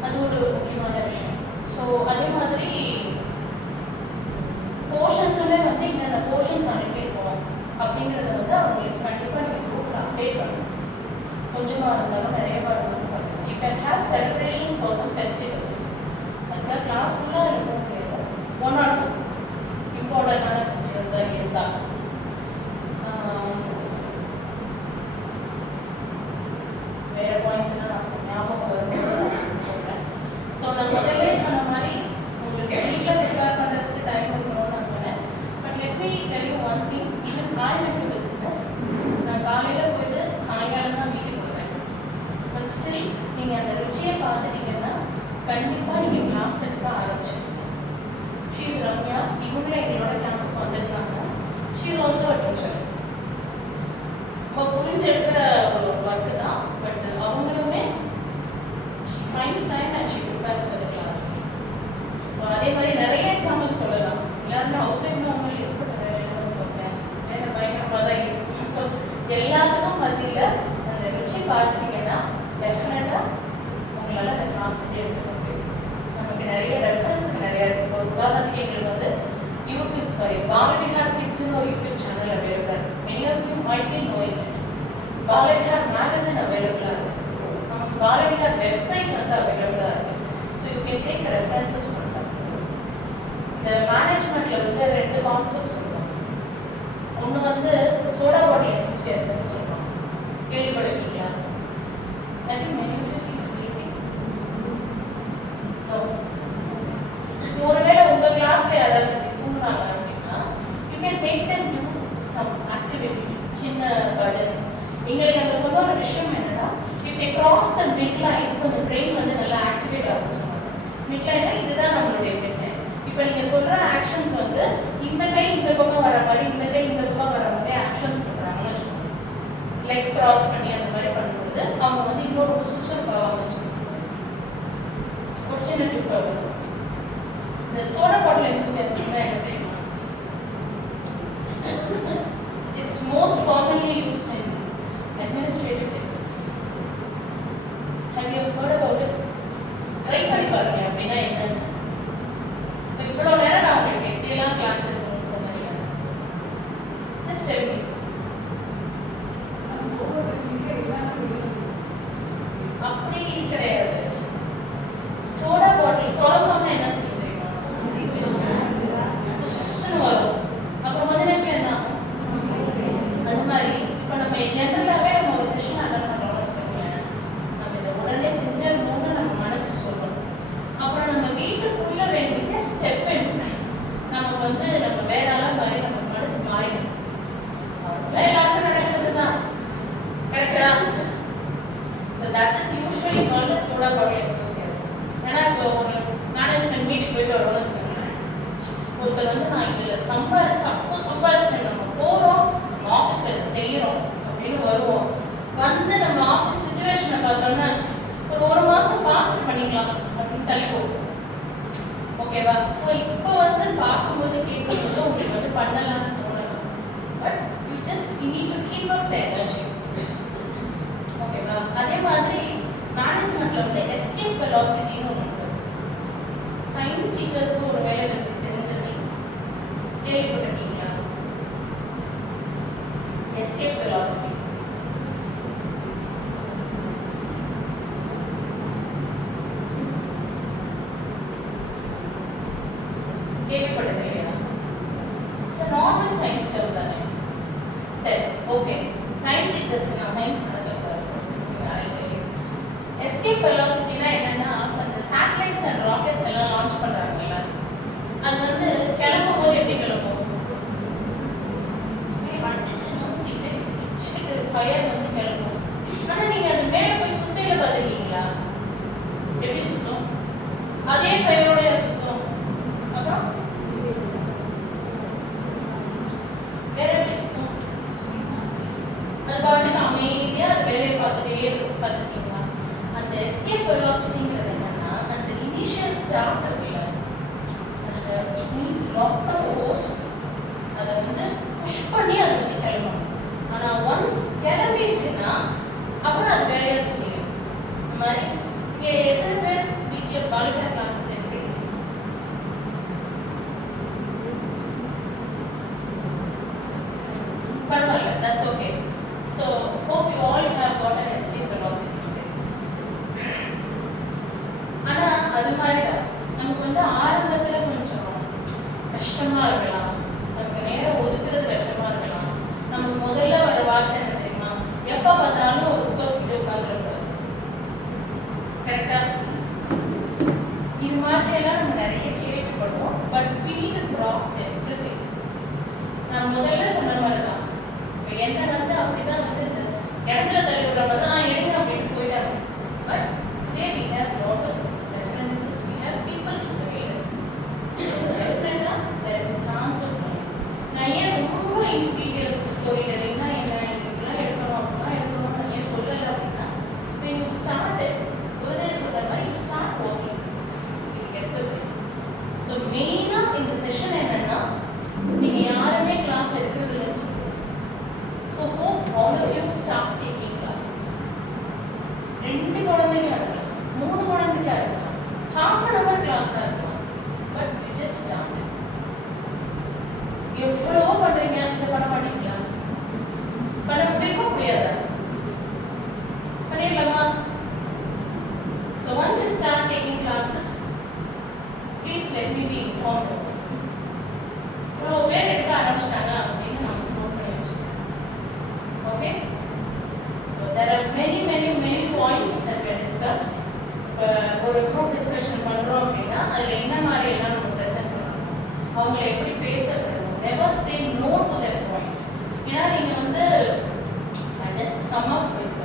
அது ஒரு முக்கியமான விஷயம். ஸோ அதே மாதிரி போர்ஷன்ஸுமே வந்து என்னென்ன போர்ஷன்ஸ் அனுப்பியிருக்கோம் அப்படிங்கிறத வந்து அவங்களுக்கு கண்டிப்பாக நீங்கள் குரூப்பில் அப்டேட் பண்ணணும். கொஞ்சமாக இருந்தாலும் நிறையவா இருந்தாலும் பண்ணணும். You can have celebrations for some festivals. அதுக்காக கிளாஸ் ஃபுல்லாக இருக்க முடியாது. 1 or 2 இம்பார்ட்டண்டான ஃபெஸ்டிவல்ஸாக இருந்தால். வேறு பாயிண்ட்ஸ் எல்லாம் நான் ஞாபகம் வரும்போது சொல்கிறேன். ஸோ நான் முதல்ல சொன்ன மாதிரி உங்களுக்கு வீட்டில் ப்ரிப்பேர் பண்ணுறதுக்கு டைம் இருக்கணும்னு நான் சொன்னேன். But let me tell you one thing. Even I am into business. நான் காலையில் போயிட்டு சாயங்காலம் தான் வீட்டுக்கு வருவேன். பட் ஸ்டில் நீங்கள் அந்த ருச்சியை பார்த்துட்டீங்கன்னா கண்டிப்பாக நீங்கள் கிளாஸ் எடுக்க ஆரம்பிச்சிருக்கீங்க. She is Ramya. இவங்களே எங்களோட கேம்புக்கு வந்திருக்காங்க. She is also a teacher. இப்போ புரிஞ்சு எடுக்கிற ஒரு ஒர்க்கு தான். பட் அவங்களுமே she finds time and she prepares for the class. So அதே மாதிரி நிறைய எக்ஸாம்பிள்ஸ் சொல்லலாம். எல்லாருமே ஹவுஸ் ஒய்ஃப்னு அவங்க லிஸ்ட் பண்ண வேணும்னு சொல்லுவேன். வேறு பயங்கரமாக தான் இருக்கும். ஸோ எல்லாத்துக்கும் மத்தியில் அந்த ருச்சி பார்த்துட்டீங்கன்னா டெஃபினட்டாக உங்களால் அந்த கிளாஸ் வந்து எடுத்துக்க முடியும். நமக்கு நிறைய ரெஃபரன்ஸுக்கு நிறையா இருக்குது. இப்போ உதாரணத்துக்கு எங்களுக்கு வந்து பாலவிகா கிட்ஸ்னு ஒரு யூடியூப் சேனல் அவைலபிளாக இருக்குது. Many of you might be knowing it. Balvika magazine அவைலபிளாக இருக்குது. நமக்கு பாலவிகா வெப்சைட் வந்து அவைலபிளாக இருக்குது. So you can take references பண்ணுறாங்க. இந்த மேனேஜ்மெண்ட்டில் வந்து 2 கான்செப்ட் சொல்லுவாங்க. ஒன்று வந்து சோடா பாட்டில் என்தூசியாசம்னு சொல்லுவாங்க. கேள்விப்பட்டிருக்கீங்களா? I think many of you feel sleeping. ஒருவேளை உங்கள் கிளாஸில் யாராவது தூங்குறாங்க அப்படின்னா you can make them do some activities, சின்ன பஜன்ஸ். எங்களுக்கு அங்கே சொன்ன ஒரு விஷயம் என்னன்னா, if they cross the mid line கொஞ்சம் பிரெயின் வந்து நல்லா ஆக்டிவேட் ஆகும் சொன்னாங்க. மிட் லைன்னா இதுதான் நம்மளுடைய மிட் லைன். இப்போ நீங்கள் சொல்கிற ஆக்ஷன்ஸ் வந்து இந்த கை இந்த பக்கம் வர மாதிரி, இந்த கை இந்த பக்கம் வர மாதிரி ஆக்ஷன்ஸ் பண்ணுறாங்கன்னு வச்சுக்கோங்க. லெக்ஸ் கிராஸ் பண்ணி அந்த மாதிரி பண்ணும்போது அவங்க வந்து இன்னும் ரொம்ப சுறுசுறுப்பாக வச்சுக்கோங்க. ஒரு சின்ன டிப் வரும். இந்த சோடா பாட்டில் என்தூசியாசம் தான் என்ன தெரியுமா? It's most commonly used in administrative techniques. Have you heard about it? Try பண்ணி பாருங்க அப்படின்னா என்னன்னு. இவ்வளோ நேரம் நான் உங்களுக்கு எப்படியெல்லாம் கிளாஸ் எடுக்கணும்னு சொன்னீங்க. But you need to keep up the energy. ஓகேவா? அதே மாதிரி மேனேஜ்மெண்ட்ல வந்து எஸ்கேப் வெலாசிட்டின்னு ஒன்று இருக்கு. சயின்ஸ் டீச்சர்ஸ்க்கு ஒரு வேலை தெரிஞ்சது கேள்விப்பட்டிருக்கீங்களா? எஸ்கேப் வெலாசிட்டி கேள்விப்பட்டது இல்லையா? இட்ஸ் நார்மல் சயின்ஸ் டேர்ம் தானே. சரி, ஓகே. சயின்ஸ் டீச்சர்ஸ்க்கு நான் சயின்ஸ் எஸ்கேப் வெலாசிட்டினா என்னன்னா, அந்த சேட்டலைட்ஸ் அண்ட் ராக்கெட்ஸ் எல்லாம் லான்ச் பண்றாங்கல்ல, அது வந்து கிளம்பும் போது எப்படி கிளம்பும்? ஃபயர் வந்து கிளம்பும். ஆனா நீங்க அது மேல போய் சுத்தையில பார்த்துருக்கீங்களா? எப்படி சுத்தம்? அதே ஃபயரோட சுத்தம். அப்புறம் வேற எப்படி சுத்தம்? அது பாட்டுக்கு அமைதியா அது வேலையை பார்த்துட்டே இருக்கும். பார்த்துருக்கீங்களா? அந்த எஸ்கேப் வெலாசிட்டிங்கிறது என்னன்னா, அந்த இனிஷியல் ஸ்டார்ட் இருக்குல்ல, அந்த it means lot of force, அதை வந்து புஷ் பண்ணி அது வந்து கிளம்பணும். ஆனா ஒன்ஸ் கிளம்பிடுச்சுன்னா அப்புறம் அது வேலையை செய்யும். இந்த மாதிரி இங்கே எத்தனை பேர் வீட்டில் பாலிடா கிளாஸஸ் எடுத்துருக்கீங்க? பரவாயில்ல, that's okay. So hope you all have got an escape velocity. ஆனா அது மாதிரி தான் நமக்கு வந்து ஆரம்பத்துல கொஞ்சம் கஷ்டமா இருக்கலாம், நமக்கு நேரம் ஒதுக்குறது கஷ்டமா இருக்கலாம். நமக்கு முதல்ல வர வார்த்தை என்ன தெரியுமா? எப்ப பார்த்தாலும் ஒரு புக்கை தூக்கிட்டு உட்காந்துருக்கூடாது. கரெக்டா? இது மாதிரி எல்லாம் நம்ம நிறைய கேள்விப்படுவோம். But we need to cross everything. நான் முதல்ல சொன்ன மாதிரி தான், என்ன வந்து அப்படிதான் வந்து இடத்துல தள்ளி விடுறவங்க தான் எடுங்க அப்படின்னு போயிட்டாங்க. But today we have lot of references, we have people to guide us. Definitely there is a chance of learning. நான் ஏன் ரொம்ப in details ஸ்டோரி டெல்லிங்னா என்ன, இப்படிலாம் எடுக்கணும் அப்படிலாம் எடுக்கணும்னு நான் ஏன் சொல்லலை அப்படின்னா, when you started, குருதேவ் சொல்ற மாதிரி you start working, you get the way. So மெயினாக இந்த செஷன் என்னன்னா, நீங்க யாருமே கிளாஸ் எடுக்கிறது இல்லைன்னு சொல்லுங்க. So hope all of you start taking classes. 2 குழந்தைங்க இருக்கலாம், 3 குழந்தைங்க இருக்கலாம், half an hour கிளாஸாக இருக்கலாம். But you just start. எவ்வளவோ பண்றீங்க, இதை பண்ண மாட்டீங்களா? பண்ண முடியுமா முடியாதா? பண்ணிடலாமா? So once you start taking classes, please let me be informed. இவ்வளோ பேர் எடுக்க ஆரம்பிச்சிட்டாங்க அப்படின்னு நம்ம நோட் பண்ணி வச்சுக்கோங்க. Okay? So there are many points that we discussed. ஒரு குரூப் டிஸ்கஷன் பண்றோம் அப்படின்னா அதுல என்ன மாதிரி எல்லாம் நம்ம ப்ரெசென்ட் பண்ணணும், அவங்களை எப்படி பேச விடணும், never say no to their points. ஏன்னா நீங்க வந்து just sum up with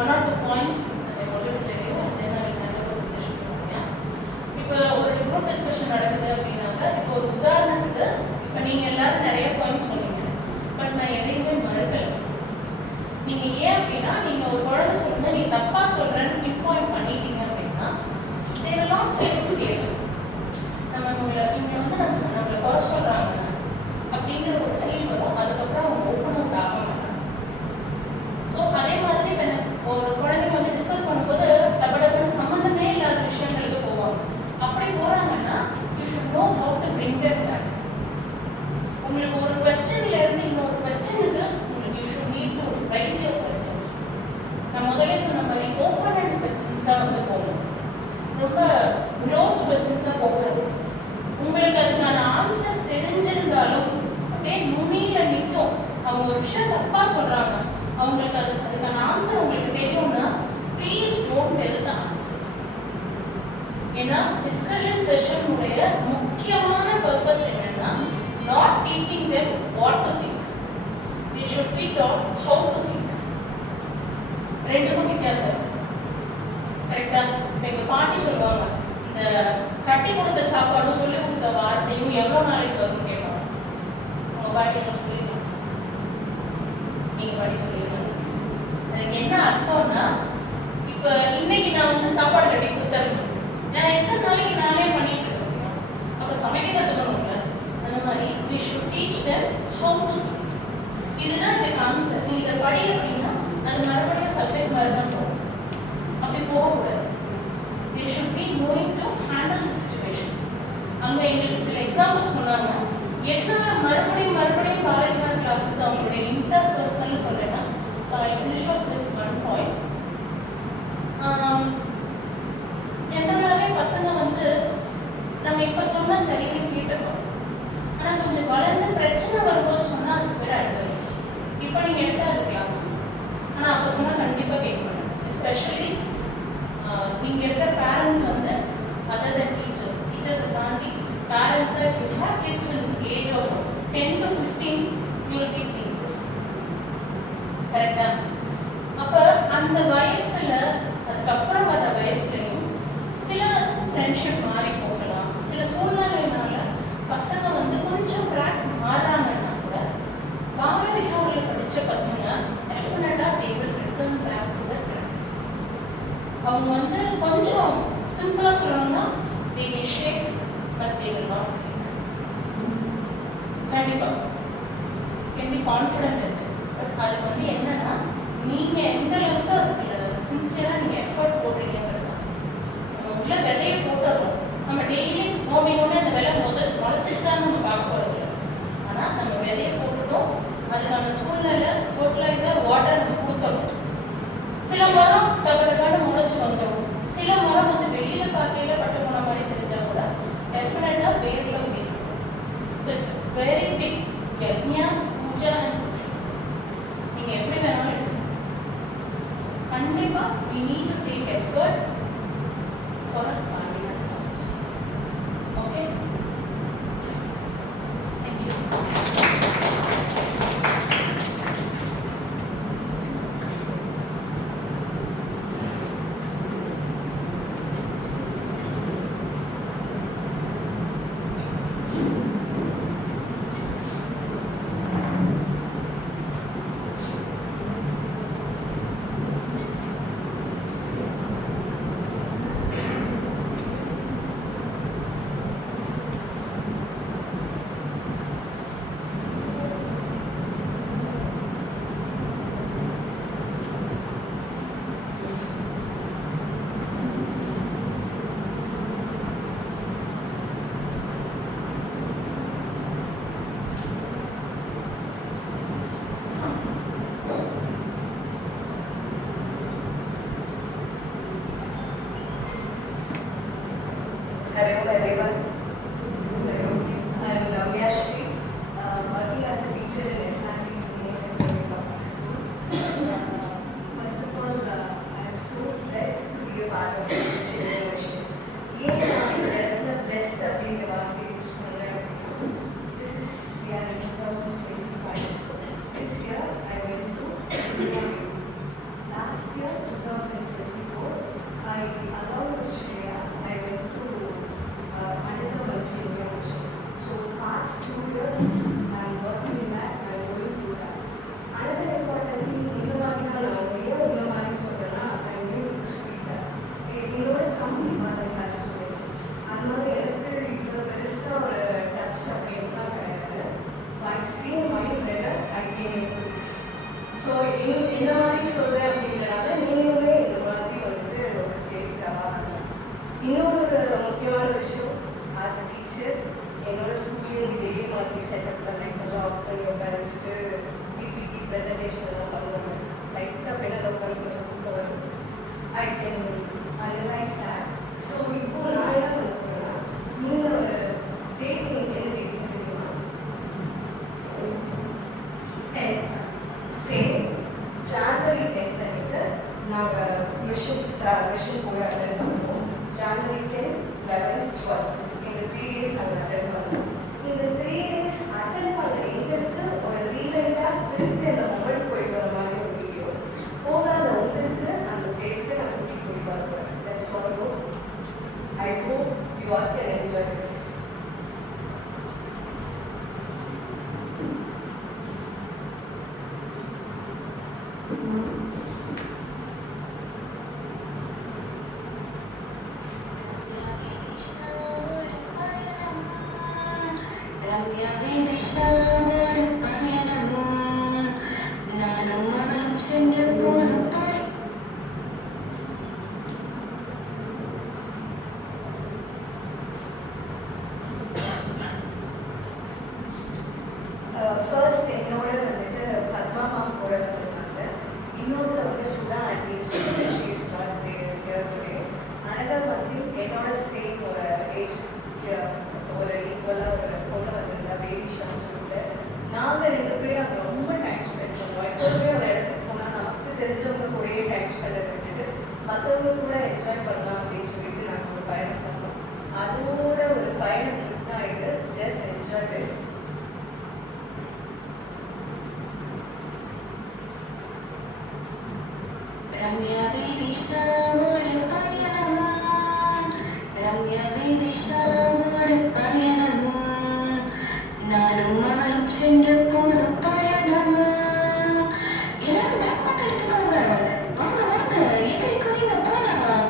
1 or 2 points that I wanted to tell you, and then I will handle the discussion பண்ணுவேன். இப்போ ஒரு குரூப் டிஸ்கஷன் நடக்குது அப்படின்னாக்க, இப்போ ஒரு உதாரணத்துக்கு இப்போ நீங்க எல்லாரும் நிறைய பாயிண்ட்ஸ் சொன்னீங்க, பட் நான் எதையுமே மறுக்கல. நீங்க ஏன் அப்படின்னா, நீங்க ஒரு குழந்தை சொல்லுங்க நீ தப்பா சொல்றேன்னு பின் பாயிண்ட் பண்ணிட்டீங்க அப்படின்னா they will not feel safe. நம்ம இங்க வந்து நம்மளை குறை சொல்றாங்க அப்படிங்கிற ஒரு ஃபீல் வரும். அதுக்கப்புறம் அவங்க ஓப்பன் அவுட் ஆக மாட்டாங்க. ஸோ அதே மாதிரி இப்போ ஒரு குழந்தைங்க வந்து டிஸ்கஸ் பண்ணும்போது டப்படப்பன்னு சம்மந்தமே இல்லாத விஷயங்களுக்கு போவாங்க. அப்படி போறாங்கன்னா you should know how to bring that back. உங்களுக்கு ஒரு கொஸ்டின்ல இருந்து இன்னொரு கொஸ்டினுக்கு உங்களுக்கு you should need to raise your questions. நான் முதல்ல சொன்ன மாதிரி ஓப்பன் அண்ட் கொஸ்டின்ஸாக வந்து போகணும், ரொம்ப க்ளோஸ் கொஸ்டின்ஸாக போகாது. உங்களுக்கு அதுக்கான ஆன்சர் தெரிஞ்சிருந்தாலும் அப்படியே நுனியில நிற்கும். அவங்க ஒரு விஷயம் தப்பா சொல்றாங்க, அவங்களுக்கு அதுக்கான ஆன்சர் உங்களுக்கு தெரியும்னா please don't tell the answers. ஏன்னா டிஸ்கஷன் செஷனுடைய முக்கியமான பர்பஸ் என்னன்னா, not teaching them what to think, they should be taught how to think. ரெண்டுக்கும் வித்தியாசம் கரெக்டா? இப்போ எங்க பாட்டி சொல்லுவாங்க, இந்த கட்டி கொடுத்த சாப்பாடும் சொல்லி கொடுத்த வார்த்தையும் எவ்வளோ நாளைக்கு வரும்னு கேட்பாங்க. உங்க பாட்டி சொல்லிருக்காங்க, நீங்க பாட்டி சொல்லிருக்காங்க. அதுக்கு என்ன அர்த்தம்னா, இப்போ இன்னைக்கு நான் வந்து சாப்பாடு கட்டி கொடுத்தேன், நான் எத்தனை நாளைக்கு நானே பண்ணிட்டு இருக்க முடியும்? அப்போ சமைக்க கற்றுக்கணும்ல. அந்த மாதிரி we should teach them how to think. நீங்கள் இதை படி அப்படின்னா அது மறுபடியும் சப்ஜெக்ட் மாதிரி தான் போகும். அப்படி போகக்கூடாது. they should be knowing to handle the situations. அங்கே எங்களுக்கு சில எக்ஸாம்பிள் சொன்னாங்க. எதனால மறுபடியும் பாலிமர் கிளாஸஸ் அவங்களுடைய இன்டர் பர்சனல் சொல்கிறேன்னா, so I finish off with one point. ஜென்ரலாகவே பசங்க வந்து நம்ம இப்போ சொன்னால் சரின்னு கேட்டுப்போம். ஆனால் கொஞ்சம் வளர்ந்து பிரச்சனை வரும்போது சொன்னால் அதுக்கு பேர் அட்வைஸ். இப்போ நீங்கள் எடுக்காது கிளாஸ், ஆனால் அப்போ சொன்னால் கண்டிப்பாக கேட்க மாட்டேன். எஸ்பெஷலி நீங்கள் இருக்கிற பேரண்ட்ஸ் வந்து அதர் தென் டீச்சர்ஸை தாண்டி பேரண்ட்ஸை you have kids with age of 10 to 15 you will be seeing this. கரெக்டாக? அப்போ அந்த வயசில் அதுக்கப்புறம் வர வயசுலையும் சில ஃப்ரெண்ட்ஷிப் மாறி போகலாம். சில சூழ்நிலையினால பசங்க வந்து கொஞ்சம் ட்ராக் மாறுறாங்கன்னா கூட பால விஹாரில் படித்த பசங்க டெஃபினட்டாக they will return back to the track. அவங்க வந்து கொஞ்சம் சிம்பிளாக சொல்லணும்னா they will shake but they will not break. கண்டிப்பாக கேன் பி கான்ஃபிடென்ட் இருக்கு. பட் அது வந்து என்னன்னா நீங்கள் எந்த அளவுக்கு அதுக்கு சின்சியராக நீங்கள் எஃபர்ட் போடுறீங்கிறது தான். நம்ம உள்ள விதையை போட்டுறோம். நம்ம டெய்லி நோண்டி அந்த விலை முளைச்சிச்சான்னு நம்ம பார்க்க போகிறது. ஆனால் நம்ம விதையை போட்டுட்டோம், அது நம்ம சூழ்நிலை ஃபர்டிலைசர் வாட்டர் நம்ம கொடுத்துறோம். சில மரம் டக்குன்னு முளைச்சி வந்துடும். சில மரம் வந்து வெளியில் பார்க்கையில் பட்டு போன மாதிரி தெரிஞ்சால் கூட டெஃபினட்டாக வேரில் உயிர். So it's very big yajna puja and social science. நீங்கள் எப்படி வேணாலும் எடுத்துக்கணும். கண்டிப்பாக we need to take effort for a final process. Okay? Thank you. Hello everyone. I am Ramya Shri, working as a teacher in SRT Senior Secondary Public School. First of all, I am so blessed to be a part of this generation. This is the year 2025. This year I went to India. Last year 2024, I allowed Australia. I went to another multi-university. So past 2 years, I am working in that. I am going through that. Another important thing, I am new to speak that. Company class students. touch by seeing my letter, I came into this. So இந்த மாதிரி சொல்றேன் அப்படிங்கிறனால நீங்களே இந்த மாதிரி வந்துட்டு ஒரு சேவிக்காக. இன்னொரு முக்கியமான விஷயம், ஆஸ் அ டீச்சர் என்னோட ஸ்கூல்லையும் இதே மாதிரி செட்டப்பில் லைட்டெல்லாம் அவுட் பண்ணி உட்காரிச்சிட்டு பிபிடி ப்ரெசன்டேஷன் எல்லாம் பண்ணுவாங்க. லைட்டாக பெண்ணை உட்காந்து வரும். I can analyse that. So இப்போ நான் என்ன பண்ணுறேன்னா, இன்னொரு டேட் என்ன டேட் தெரியுமா? 10th. சேம் ஜான்வரி 10th அன்னைக்கு நாங்கள் மிஷன் போய் அட்டென்ட் பண்ணுவோம். ஜான்வரி 10, 11, 12 இந்த 3 days நாங்கள் அட்டென்ட் பண்ணுவோம். இந்த 3 days அட்டென்ட் பண்ண எங்களுக்கு ஒரு ரீவைண்டாக திருப்பி அந்த மொமெண்ட் போயிட்டு வர மாதிரி ஒரு வீடியோ போகாத உங்களுக்கு அந்த பிளேஸ்க்கு நான் கூட்டிகிட்டு போய் பார்க்குறேன். That's all. I hope you all can enjoy this. Ramya Krishna தெரிஞ்சவங்க கூடயே டைம் ஸ்பெண்ட் விட்டுட்டு மற்றவங்க கூட என்ஜாய் பண்ணலாம் அப்படின்னு சொல்லிட்டு நாங்கள் ஒரு பயணம் பண்ணோம். அதோட ஒரு பயணம் கிளிக் ஆகிட்டு ஜஸ்ட் என்ஜாய் திஸ். நானும் அவளும் சென்ற போது பயணம். எல்லாரும் பேக் எடுத்துக்கோங்க, வாங்க வாங்க, எதிரி குதிங்க போலாம்.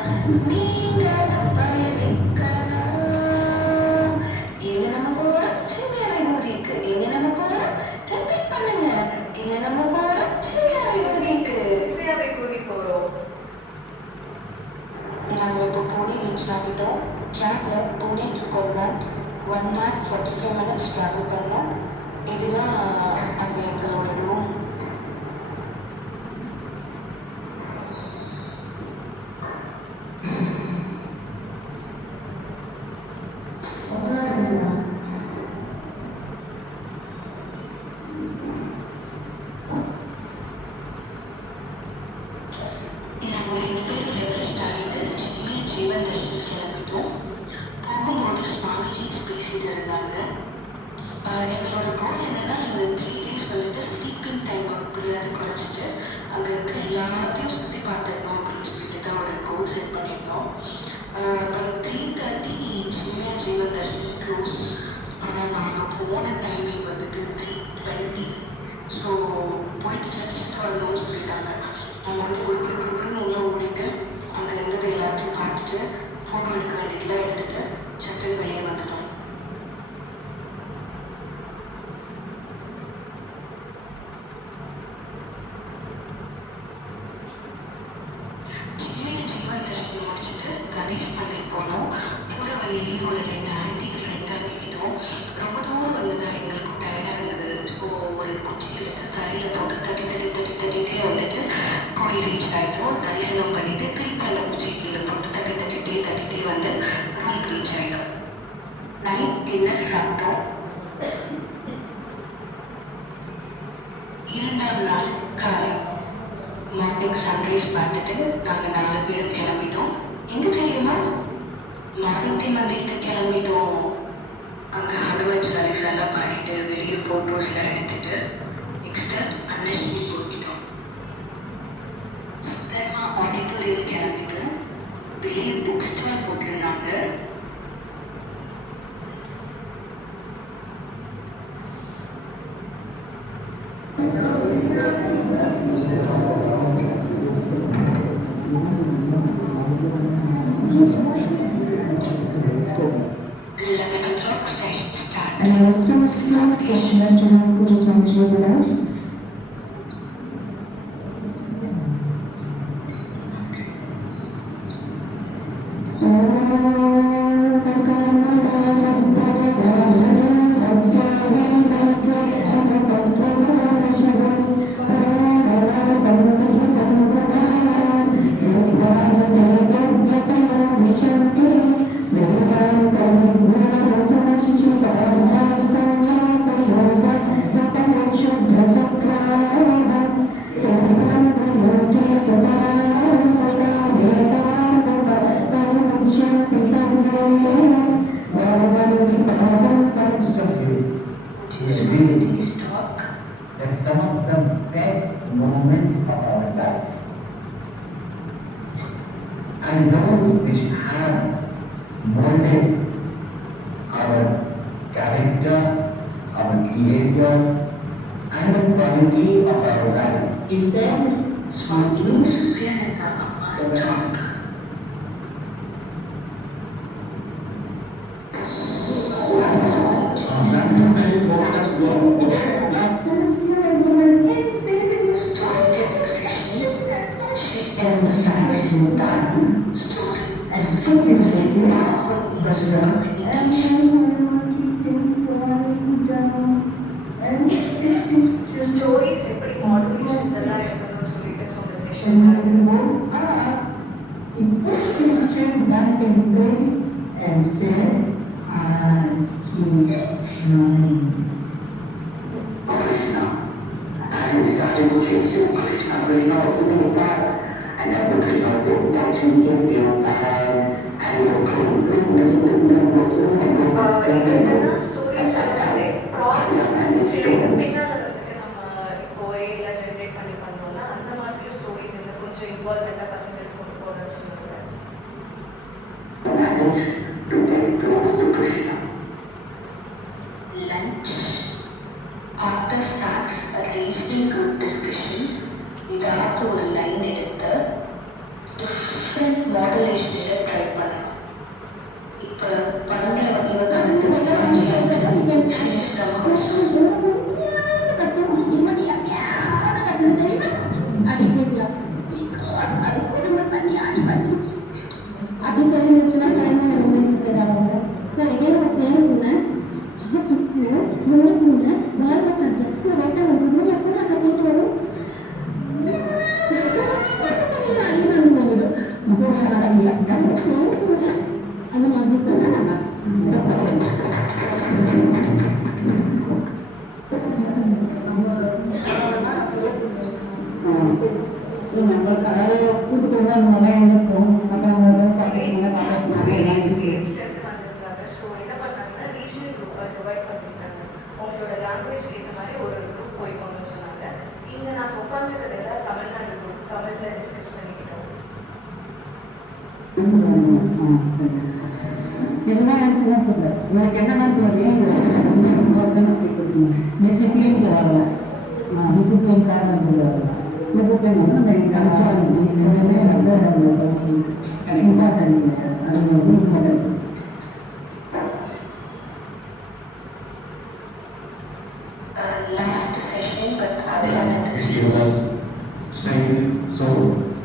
நீங்களும் பயணிக்கலாம். எங்க நம்ம போறோம் சின்ன ஊதிக்கு, எங்க நம்ம போறோம் ரிப்பீட் பண்ணுங்க, எங்க நம்ம போறோம் சின்ன ஊதிக்கு. உண்மையாகவே கூறி போகிறோம். நாங்கள் இப்போ பூனே ரீச் ஆகிட்டோம். ட்ராக்ல பூனே டு கொல்வாட் 1:45 minutes ட்ராவல் பண்ணோம். இதுதான் அங்கே எங்களோட ரூம். எங்களோட கோல் என்னன்னா இந்த 3 days வந்துட்டு ஸ்லீப்பிங் டைம் அப்படியாவது குறைச்சிட்டு அங்கே இருக்க எல்லாத்தையும் சுற்றி பார்த்துடணும் அப்படின்னு சொல்லிட்டு தான் ஒரு கோல் செட் பண்ணியிருந்தோம். இப்போ 3:30 ஜீவன் ஜீவன் தர்ஷன் க்ளோஸ். ஆனால் நாங்கள் போன டைமிங் வந்துட்டு 3:20. ஸோ போயிட்டு சர்ச்சுக்கு வரணும்னு சொல்லிட்டாங்க. நாங்கள் வந்து குடுக்குன்னு உள்ளே ஓடிட்டு அங்கே இருந்தது எல்லாத்தையும் பார்த்துட்டு ஃபோட்டோ எடுக்க வேண்டியதெல்லாம் எடுத்துகிட்டு சட்டுன்னு வெளியே வந்துட்டோம். கணேஷ் மந்திர் போனோம். போகிற வழியிலேயே ஒரு 2 ஆன்டி ஃப்ரெண்டாக கிட்டோம். ரொம்ப தூரம் வந்ததாக எங்களுக்கு டயர்டாக இருந்தது. ஸோ ஒரு குச்சி எடுத்து தலையில் போட்டு தட்டிகிட்டே வந்துட்டு போய் ரீச் ஆகிட்டோம். தரிசனம் பண்ணிட்டு திருப்பி அந்த குச்சி கீழே போட்டு தட்டிகிட்டே வந்து ரூமுக்கு ரீச் ஆகிட்டோம். நைட் டின்னர் சாப்பிட்டோம். 2ஆம் நாள் காலை மார்னிங் சன்ரைஸ் பார்த்துட்டு நாங்கள் 4 பேரும் கிளம்பிட்டோம். எங்க தெரியுமா? மாருதி மந்திருக்கு கிளம்பிட்டோம். அங்கே ஹனுமன் சாலிஸ் எல்லாம் பாடிட்டு வெளியே ஃபோட்டோஸ்லாம் எடுத்துட்டு நெக்ஸ்ட்டு அன்னைக்கு போய்கிட்டோம். சுத்தமாக ஆடிட்டோரியம் கிளம்பிட்டு வெளியே புக் ஸ்டால் போட்டிருந்தாங்க. And I was so fortunate to have Pooja Swamiji with us. Disabilities talk that some of the best moments of our life and those which have molded our character, our behavior and the quality of our life is then smiling Supriyanaka Amma's talk. Emphasizing that story as particularly powerful because of the stories எப்படி modifications எல்லாம் இருக்கணும்னு சொல்லிட்டு சொன்ன session back in bed and said, he is trying. Krishna, I and he started chasing Krishna. Krishna was sitting fast, and as Krishna said, touch me if you can, and he was going, this, என்னன்னா stories சொல்லுவாங்க props பின்னால் வந்துட்டு நம்ம இப்போ ஏஐல generate பண்ணி பண்ணோம்னா அந்த மாதிரி ஸ்டோரிஸ் இன்னும் கொஞ்சம் இன்வால்வ்மெண்ட்டாக பசங்களுக்கு கொண்டு போகணும்னு சொல்லுவாங்க. managed to get close to Krishna. Lunch. After snacks, a reasonably good discussion. இதாவது ஒரு லைன் எடுத்து டிஃப்ரெண்ட் மாடுலேஷனில் ட்ரை பண்ணணும். இப்போ படங்களை இவங்க வந்து அது கொடுமை பண்ணி அடி பண்ணிச்சு அப்படி சொல்லி நிறுத்தினா டைம் ரொம்ப இன்ஸ்பயர் ஆவாங்க. ஸோ இதே நம்ம சேம் பண்ண இவனுக்கு பாரத ஜஸ்ட் வெட்ட வந்து எப்போ நான் கத்திட்டு வரும் அந்த மாதிரி சொன்னா ஸோ நம்ம கடை கூட்டு குடும்பம் இந்த மாதிரி இருந்திருக்கோம். அப்புறம் அவங்க ஸோ என்ன பண்ணாங்கன்னா ரீஜனல் குரூப் ப்ரொவைட் பண்ணிட்டாங்க. உங்களோட லாங்குவேஜ்க்கு ஏற்ற மாதிரி ஒரு குரூப் போய்க்கோங்கன்னு சொன்னாங்க. இங்கே நாங்கள் உட்காந்துருக்கிறதுல தமிழ்நாடு குரூப் தமிழில் டிஸ்கஸ் பண்ணிக்கிட்டோம். இதுதான் ஆன்சர் சொல்கிறேன். உங்களுக்கு என்னென்ன தோணுது ரொம்ப அப்படி கொடுக்கணும். டிசிப்ளினில் வரலாம். டிசிப்ளின் காரணம் வரலாம். டிசிப்ளின் வந்து நம்ம கமிச்சாங்க எல்லாமே வந்து இம்பார்ட்டன்ட். அது வந்து important. Last session, but other She was strength, so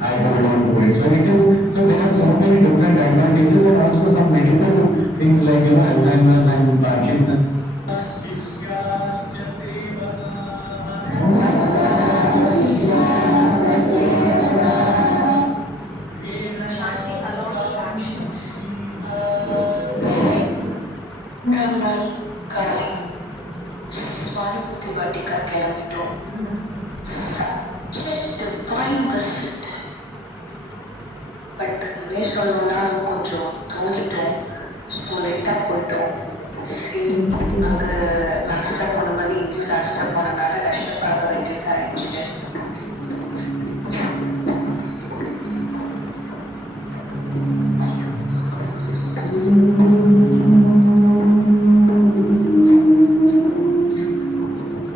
I hold on to it. So it is, so there are so many different advantages and also some medical things like Alzheimer's and Parkinson's. Chanting along with actions. curling. Swanti Vatika kilometer. Such a divine visit. But based on கொஞ்சம் தோங்கிட்டோம். So லைட்டாக போயிட்டோம். சரி நாங்கள் லாஸ்ட்டாக போன மாதிரி English லாஸ்ட்டாக போனதுனால கஷ்டப்பட வேண்டியதாக இருந்துச்சு.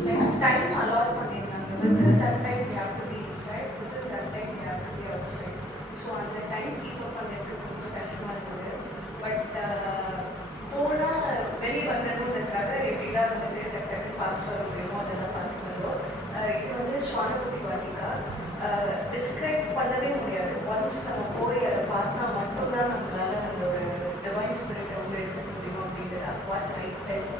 Next time allow பண்ணிருக்காங்க. Within that time we have to be inside. Within that time we have to be outside. So அந்த டைம் கீப் அப் பண்ணுறது கொஞ்சம் கஷ்டமாக இருக்குது. பட் போனால் வெளியே வந்ததுன்றதுக்காக எப்படிலாம் வந்துட்டு டக்கு பார்த்துட்டு வர முடியுமோ அதெல்லாம் பார்த்துட்டு வந்தோம். இது வந்து ஸ்வானுபூதி வாட்டிகா. டிஸ்கிரைப் பண்ணவே முடியாது. ஒன்ஸ் நம்ம போய் அதை பார்த்தா மட்டும்தான் நம்மளால அந்த ஒரு டிவைன் ஸ்பிரிட்டை உள்ள எடுத்துக்க முடியும் அப்படிங்கிறது what I felt.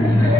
Thank you.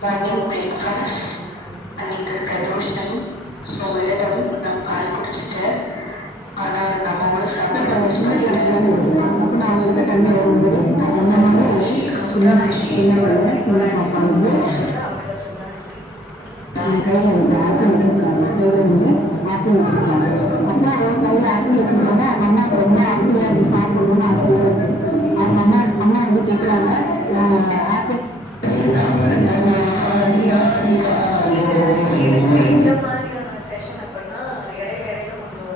Morning breakfast, அன்னைக்கு பிரதோஷம், ஸோ விரதம் நான் பால் குடிச்சிட்டேன். ஆனால் நம்ம ஒரு சாப்பிட்டு நான் வந்து தண்ணி வரும்போது சின்ன பாப்பா வந்து கையில் வந்து ஆப்பிள் வச்சுருக்காங்க. வந்து ஆப்பிள் வச்சுருக்காங்க. அம்மா அவன் கையில் ஆப்பிள் வச்சுருக்காங்க. அந்த அம்மாவுக்கு ரொம்ப ஆசையாக இருக்குது, சாப்பிடணும்னு ஆசையாக இருக்குது. அவங்க அம்மா வந்து கேட்குறாங்க ஆப்பிள் இந்த மாதிரியான செஷன் அப்படின்னா இடையில கொஞ்சம்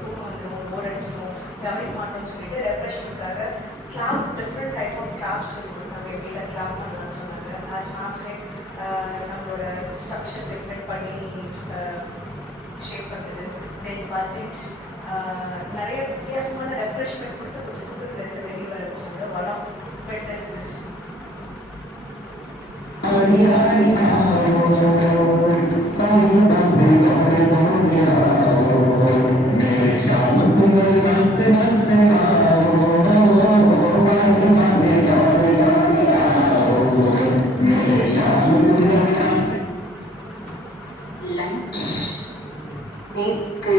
தூக்கம் வந்துடும், போர் அடிச்சிடும், கவனிக்க மாட்டோம்னு சொல்லிட்டு ரெஃப்ரெஷ்மெண்ட்காக clap, different type of claps நம்ம எப்படிலாம் கிளாப் பண்ணலாம்னு சொன்னாங்க. ஆஸ் மேம் செட் நம்மளோட ஸ்ட்ரக்சர் டிஃப்ரெண்ட் பண்ணி ஷேப் பண்ணுறது, தென் பஜெட்ஸ், நிறைய வித்தியாசமான ரெஃப்ரெஷ்மெண்ட் கொடுத்து கொஞ்சம் தூக்கத்துலேருந்து வெளியே வர வச்சுங்க. வளம் பெட்டஸ்ட் லஞ்ச் நேற்று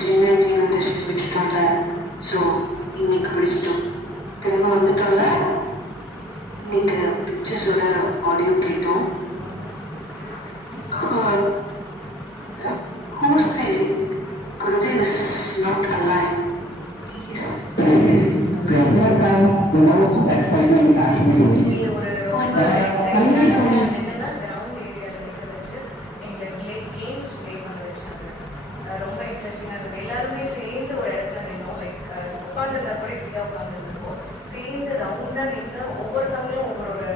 சின்ன ஜீவதர்ஷன் விட்டுட்டோம்ல, ஸோ இன்னைக்கு பிடிச்சிட்டோம். திரும்ப வந்துட்டோம்ல, இன்னைக்கு பிக்சர்ஸோட ஆடியோ கேட்டோம். Who said Gurudev is not alive? He's the most exciting activity. இது ஒரு ரொம்ப எக்ஸைட்டிங்கான என்னன்னா கிரவுண்ட் ஏரியாவில் வச்சு எங்களை கேம்ஸ் ப்ளே பண்ண வச்சாங்க. ரொம்ப இன்ட்ரெஸ்டிங்காக இருக்குது. எல்லாருமே சேர்ந்து ஒரு இடத்துல நின்னோம். லைக் உட்காந்துருந்தா கூட இப்படி தான் உட்காந்துருக்கோம். சேர்ந்து ரவுண்டாக நின்று ஒவ்வொருத்தவங்களும் ஒவ்வொரு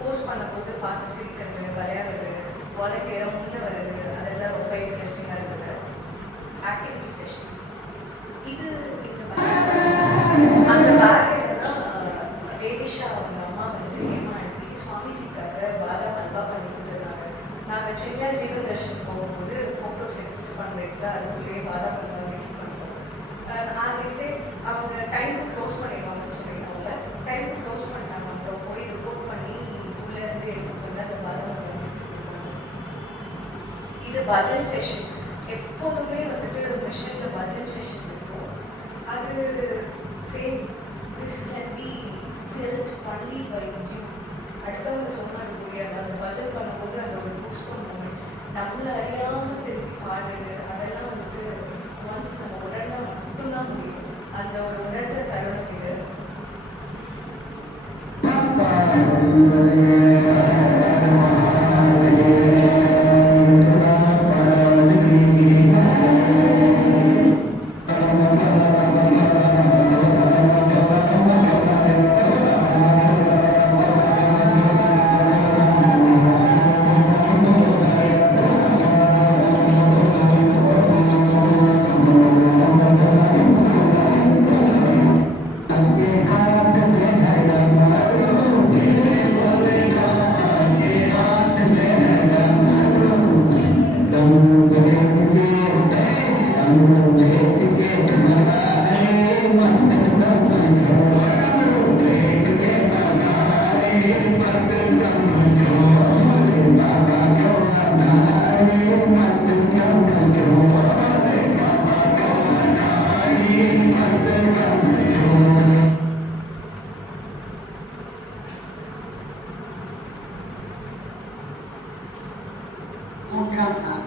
போஸ்ட் பண்ணும்போது பார்த்து சிரிக்கிறது, விளையாடுறது, வாலண்டியராக முன்னே வருது, அதெல்லாம் ரொம்ப இன்ட்ரெஸ்டிங்காக இருக்குது. ஆக்டிவிட்டி செஷன் இது அந்த பேக் என்னன்னா வேதிஷா அவங்க அம்மா வந்து ஹேமா ஆண்டி சுவாமிஜிக்காக பாதாம் அல்வா பண்ணி கொடுத்துருந்தாங்க. நாங்கள் சின்ன ஜீவதர்ஷன் போகும்போது ஃபோட்டோஸ் எடுத்துகிட்டு பண்ணுறதுக்கு அதுக்குள்ளேயே பாதாம் அல்வா ரெடி பண்ணுவோம். ஆசை அவங்க டைமுக்கு க்ளோஸ் பண்ணிடுவாங்கன்னு சொல்லிடுவாங்க. டைமுக்கு க்ளோஸ் பண்ணிட்டாங்க. அப்புறம் போய் ரிப்போர்ட் பண்ணி உள்ளேருந்து எடுத்துகிட்டு வந்து அந்த பாதாம் அல்வா இது பஜன் செஷன். எப்போதுமே வந்துட்டு மிஷனில் பஜன் செஷன் இருக்கும். அது same this can be filled only by you. அடுத்தவங்க சொன்னாங்க புரியாது. அந்த பஜன் பண்ணும்போது அந்த ஒரு பூஸ்ட் பண்ணுவோம். நம்மளை அறியாமல் திருப்பி பாடுறது அதெல்லாம் வந்துட்டு ஒன்ஸ் நம்ம உடனே மட்டும்தான் முடியும். அந்த ஒரு உணர்ந்த தருணம் இது. மூன்றாம் நாள்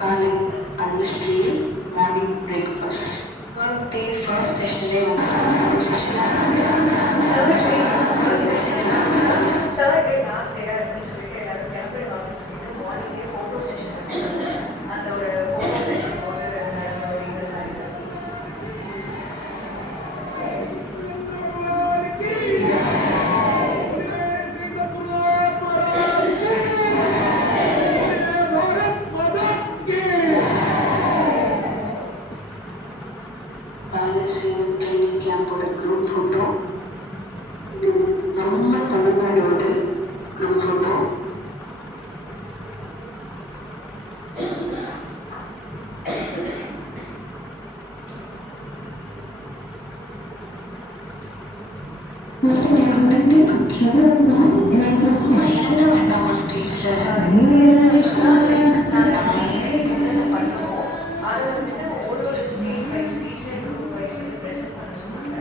காலை administrative morning breakfast day first செஷன்லேயே Saturday last day அப்படின்னு சொல்லிட்டு எல்லாரும் கேம்பெயின் அப்படின்னு சொல்லிட்டு மார்னிங்கே ஃபோட்டோ செஷன் வச்சுருக்காங்க. அந்த ஒரு ஃபோட்டோ செஷன் போது நடந்த ஒரு ஈவெண்ட் ஆகிட்டு பேலன்ஸிங் ட்ரைனிங் கேம்போட குரூப் ஃபோட்டோ. இது நம்ம தமிழ்நாடோட குரூப் ஃபோட்டோ. வேண்டாமா ஸ்டேஜில் பண்ணுவோம். அதை வந்துட்டு ஒரு state wise regional group wise வந்து ப்ரெசென்ட் பண்ண சொன்னாங்க.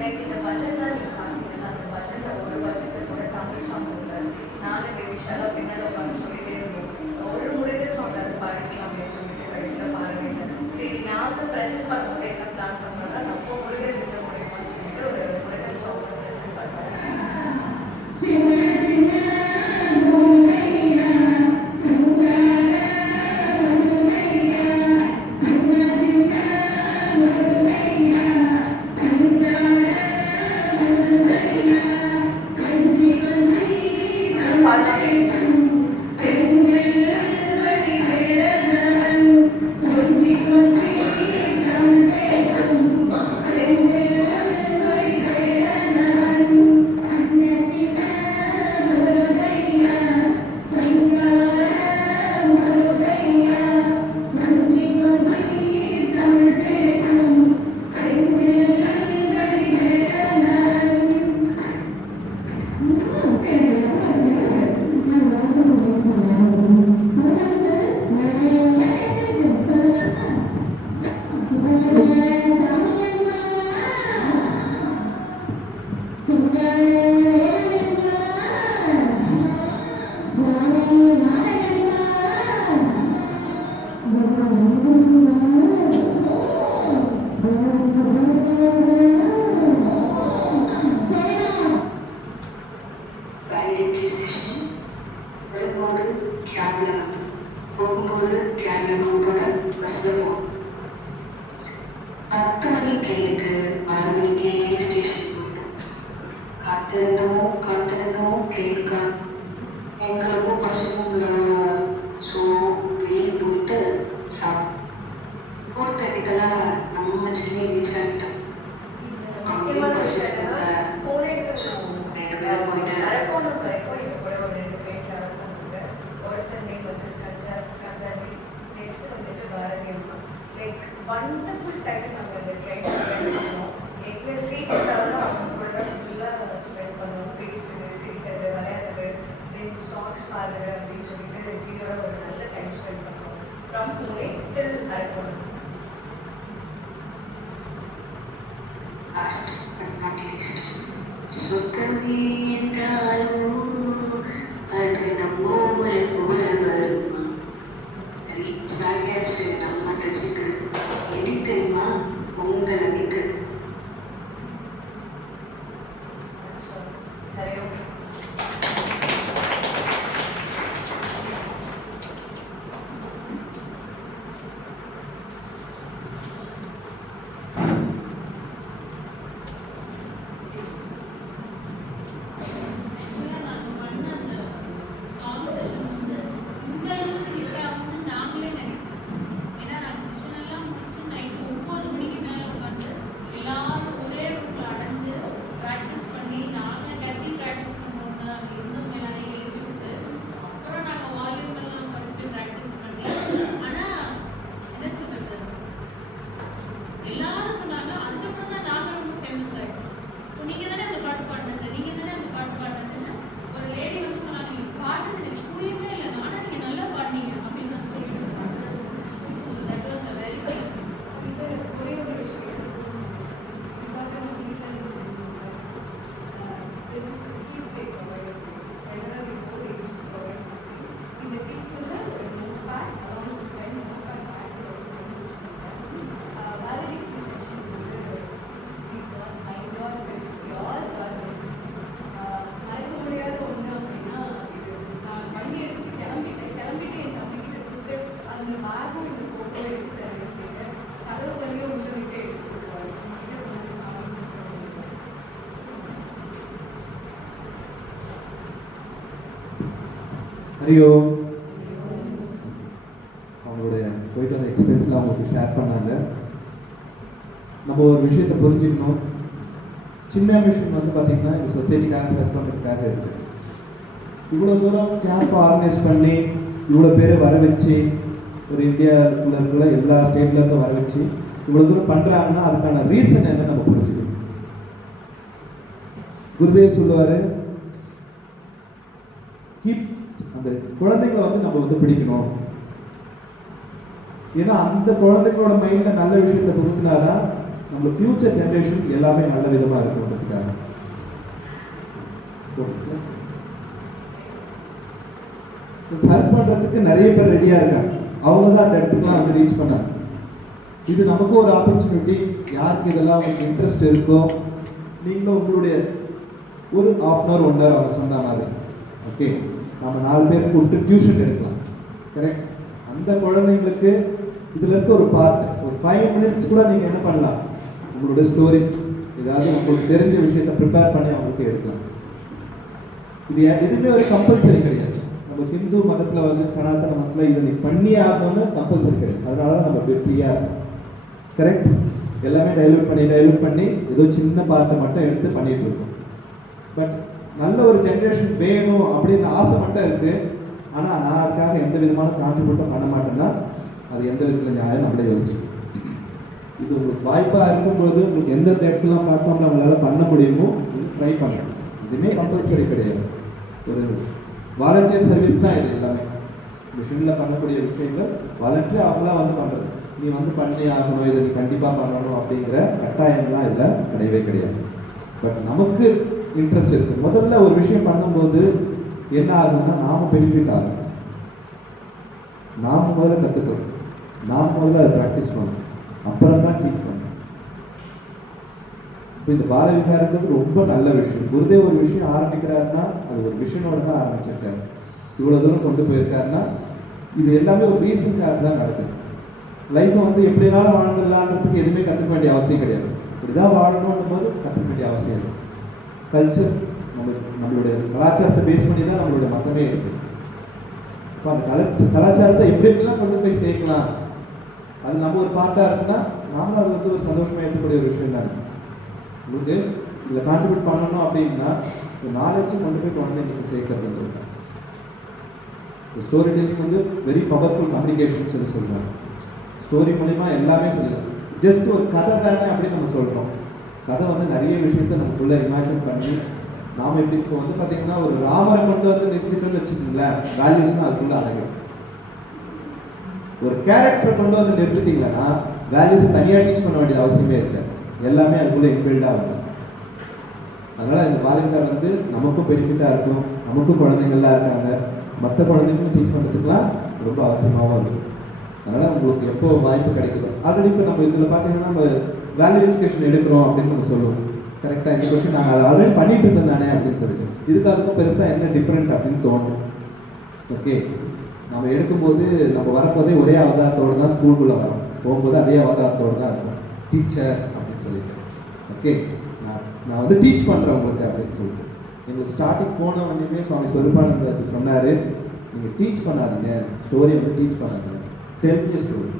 லைக் இந்த பட்ஜெட்லாம் நீங்கள் பார்த்தீங்கன்னா அந்த பட்ஜெட்டில் ஒரு பட்ஜெட்டில் கூட தமிழ் சாங்ஸ் இல்லை. நானும் விஷாலாக பின்னால் உட்காந்து சொல்லிட்டே இருந்தோம். ஒரு முருகன் சாங் அது பாடிக்கலாம் அப்படின்னு சொல்லிட்டு வயசில் பாடவே இல்லை. சரி நானும் ப்ரெசென்ட் பண்ணும்போது என்ன பிளான் பண்ணோம்னா நம்ம முருகன் இருக்க முடியுமான்னு சொல்லிட்டு ஒரு முருகன் சாங் ப்ரெசென்ட் பண்ணோம். வேலிடேட்டரி செஷன் வரும்போது கேப்ல வந்து போகும்போது கேப்ல போகும்போது பஸ்ஸில் போகும். 10 மணி ட்ரெயினுக்கு 6 மணிக்கே ஸ்டேஷன் போயிடும். காத்திருந்தோம் ட்ரெயினுக்காக. எங்களுக்கும் பஸ்ஸும் இல்லை. ஸோ வெளியே போயிட்டு சாப்பிட்டோம். 4:30 நம்ம சென்னை ரீச் ஆகிட்டோம். அங்கேயும் பஸ் ரெண்டு பேரும் போயிட்டு அரக்கோணம் வரைக்கும் எங்கள் கூட ஒரு 2 பேர் ட்ராவல் பண்ணுவாங்க. ஒருத்தர் நேம் வந்து ஸ்கந்தாஜி, நெக்ஸ்ட் வந்துட்டு பாரதி அம்மா. லைக் வண்டர்ஃபுல் டைம் நாங்கள் அந்த ட்ரெயின் ஸ்பெண்ட் பண்ணுவோம். எங்கள் சீட் இருந்தாலும் அவங்க கூட தான் ஃபுல்லாக ஸ்பெண்ட் பண்ணுவோம். பேசுறது, சிரிக்கிறது, விளையாடுறது, தென் சாங்ஸ் பாடுறது அப்படின்னு சொல்லிட்டு ஜியோட ஒரு நல்ல டைம் ஸ்பெண்ட் பண்ணுவோம். From Pune till Arakkonam. Last but not least, சுத்தமே என்றாலும் அது நம்ம ஊரை போல வருமா? ரீச் ஆகியாச்சு நம்ம ட்ரெஸ்ஸுக்கு. எனக்கு தெரியுமா உங்கள் நம்பிக்கை. ஹரியோ அவங்களுடைய போயிட்டு அந்த எக்ஸ்பீரியன்ஸ்லாம் அவங்களுக்கு ஷேர் பண்ணாங்க. நம்ம ஒரு விஷயத்தை புரிஞ்சுக்கணும். சின்ன விஷயம் வந்து பார்த்திங்கன்னா இந்த சொசைட்டிக்காக சர்வ் பண்ணுறதுக்காக இருக்குது. இவ்வளோ தூரம் கேம்ப் ஆர்கனைஸ் பண்ணி இவ்வளோ பேரை வர வச்சு ஒரு இந்தியாவுக்குள்ள இருக்கிற எல்லா ஸ்டேட்லேருந்து வர வச்சு இவ்வளோ தூரம் பண்ணுறாங்கன்னா அதுக்கான ரீசன் என்ன நம்ம புரிஞ்சுக்கணும். குருதேவ் சொல்லுவார், கீப் அந்த குழந்தைங்களை வந்து நம்ம வந்து பிடிக்கணும். ஏன்னா அந்த குழந்தைங்களோட மைண்டில் நல்ல விஷயத்தை புகுத்தினாதான் நம்ம ஃபியூச்சர் ஜென்ரேஷன் எல்லாமே நல்ல விதமாக இருக்கும்ன்றதுக்காக. சர்வ் பண்ணுறதுக்கு நிறைய பேர் ரெடியாக இருக்காங்க. அவங்க தான் அந்த இடத்துக்குலாம் வந்து ரீச் பண்ணாங்க. இது நமக்கும் ஒரு ஆப்பர்ச்சுனிட்டி. யாருக்கு இதெல்லாம் உங்களுக்கு இன்ட்ரெஸ்ட் இருக்கோ நீங்களும் உங்களுடைய ஒரு 1/2 hour 1 hour அவங்க சொன்ன மாதிரி ஓகே நம்ம 4 பேர் கூப்பிட்டு டியூஷன் எடுக்கலாம். கரெக்ட். அந்த குழந்தைங்களுக்கு இதில் இருக்க ஒரு பார்ட் ஒரு 5 minutes கூட நீங்கள் என்ன பண்ணலாம், உங்களோட ஸ்டோரிஸ் ஏதாவது உங்களுக்கு தெரிஞ்ச விஷயத்தை ப்ரிப்பேர் பண்ணி அவங்களுக்கு எடுக்கலாம். இது எதுவுமே ஒரு கம்பல்சரி கிடையாது. நம்ம ஹிந்து மதத்தில் வந்து சனாதன மதத்தில் இதை நீ பண்ணி ஆகணும்னு கம்பல்சரி கிடையாது. அதனால தான் நம்ம அப்படியே ஃப்ரீயாக இருக்கும். கரெக்ட். எல்லாமே டைல்யூட் பண்ணி ஏதோ சின்ன பார்ட்டை மட்டும் எடுத்து பண்ணிகிட்டு இருக்கோம். பட் நல்ல ஒரு ஜென்ரேஷன் வேணும் அப்படின்னு ஆசை மட்டும் இருக்குது. ஆனால் நான் அதுக்காக எந்த விதமான கான்ட்ரிபியூட்டும் பண்ண மாட்டேன்னா அது எந்த விதத்தில் நியாயம் நம்மளே யோசிச்சுக்கணும். இது உங்களுக்கு வாய்ப்பாக இருக்கும்போது உங்களுக்கு எந்தெந்த இடத்துலாம் பிளாட்ஃபார்மில் நம்மளால் பண்ண முடியுமோ ட்ரை பண்ணணும். இதுவுமே கம்பல்சரி கிடையாது. ஒரு வாலண்டியர் சர்வீஸ் தான் இது எல்லாமே. மிஷினில் பண்ணக்கூடிய விஷயங்கள் வாலண்டியர் அவங்களாம் வந்து பண்ணுறது. நீ வந்து பண்ணி ஆகணும், இதை நீ கண்டிப்பாக பண்ணணும் அப்படிங்கிற கட்டாயம்லாம் இதில் கிடையவே கிடையாது. பட் நமக்கு இன்ட்ரெஸ்ட் இருக்குது. முதல்ல ஒரு விஷயம் பண்ணும்போது என்ன ஆகுதுன்னா நாம் பெனிஃபிட் ஆகும். நாம் முதல்ல கற்றுக்கிறோம், நாம் முதல்ல அதை ப்ராக்டிஸ் பண்ணணும், அப்புறம் தான் டீச் பண்ணணும். இப்போ இந்த பால விகாரங்கிறது ரொம்ப நல்ல விஷயம். குருதேவ் ஒரு விஷயம் ஆரம்பிக்கிறாருன்னா அது ஒரு விஷனோட தான் ஆரம்பிச்சிருக்காரு. இவ்வளோ தூரம் கொண்டு போயிருக்காருன்னா இது எல்லாமே ஒரு ரீசனுக்காக தான் நடக்குது. லைஃப்பை வந்து எப்படினாலும் வாழ்ந்துடலான்றதுக்கு எதுவுமே கற்றுக்க வேண்டிய அவசியம் கிடையாது. இப்படி தான் வாழணுன்னும் போது கற்றுக்க வேண்டிய அவசியம் இல்லை. கல்ச்சர் நம்மளுடைய கலாச்சாரத்தை பேஸ் பண்ணி தான் நம்மளுடைய மதமே இருக்குது. இப்போ அந்த கலாச்சாரத்தை எப்படி எப்படிலாம் கொண்டு போய் சேர்க்கலாம், அது நம்ம ஒரு பார்ட்டாக இருக்குன்னா நாமளும் அது வந்து ஒரு சந்தோஷமாக ஏற்றக்கூடிய ஒரு விஷயம் தானே. உங்களுக்கு இதில் கான்ட்ரிபியூட் பண்ணணும் அப்படின்னா இந்த நாலேஜும் கொண்டு போய் குழந்தைங்களுக்கு சேர்க்கறதுன்றது. ஸ்டோரி டெல்லிங் வந்து வெரி பவர்ஃபுல் கம்யூனிகேஷன் சொல்லி சொல்கிறாங்க. ஸ்டோரி மூலிமா எல்லாமே சொல்லலாம். ஜஸ்ட் ஒரு கதை தானே அப்படின்னு நம்ம சொல்கிறோம். கதை வந்து நிறைய விஷயத்த நமக்குள்ளே இமேஜின் பண்ணி நாம் எப்படி இப்போ வந்து பார்த்திங்கன்னா ஒரு ராமரை கொண்டு வந்து நிறுத்திட்டோன்னு வச்சுக்கோங்களேன், வேல்யூஸ்னால் அதுக்குள்ளே அடங்கிடும். ஒரு கேரக்டரை கொண்டு வந்து நிறுத்திட்டிங்கன்னா வேல்யூஸை தனியாக டீச் பண்ண வேண்டிய அவசியமே இல்லை. எல்லாமே அதுக்குள்ளே இன்பில்டாக வந்துடும். அதனால் இந்த பாலிகார் வந்து நமக்கும் பெனிஃபிட்டாக இருக்கும், நமக்கும் குழந்தைங்கள்லாம் இருக்காங்க, மற்ற குழந்தைங்களும் டீச் பண்ணுறதுக்குலாம் ரொம்ப அவசியமாகவும் இருக்கும். அதனால் உங்களுக்கு எப்போ வாய்ப்பு கிடைக்குதோ, ஆல்ரெடி இப்போ நம்ம இதில் பார்த்தீங்கன்னா நம்ம வேல்யூ எஜுகேஷன் எடுக்கிறோம் அப்படின்னு நம்ம சொல்லுவோம். கரெக்டாக இந்த கொஸ்டின் நாங்கள் அதை ஆல்ரெடி பண்ணிட்டு இருந்தோம் தானே அப்படின்னு சொல்லிட்டு இதுக்கு அதுக்கும் பெருசாக என்ன டிஃப்ரெண்ட் அப்படின்னு தோணும். ஓகே, நம்ம எடுக்கும்போது நம்ம வரும்போதே ஒரே அவதாரத்தோடு தான் ஸ்கூலுக்குள்ளே வரோம், போகும்போது அதே அவதாரத்தோடு தான் இருக்கும், டீச்சர் அப்படின்னு சொல்லிட்டு. ஓகே, நான் வந்து டீச் பண்ணுறேன் உங்களுக்கு அப்படின்னு சொல்லிட்டு எங்களுக்கு ஸ்டார்டிங் போன உடனே சுவாமி ஸ்வரூபானந்தாச்சி சொன்னார், நீங்கள் டீச் பண்ணாதீங்க, ஸ்டோரியை வந்து டீச் பண்ணாதீங்க, டெல் தி ஸ்டோரி.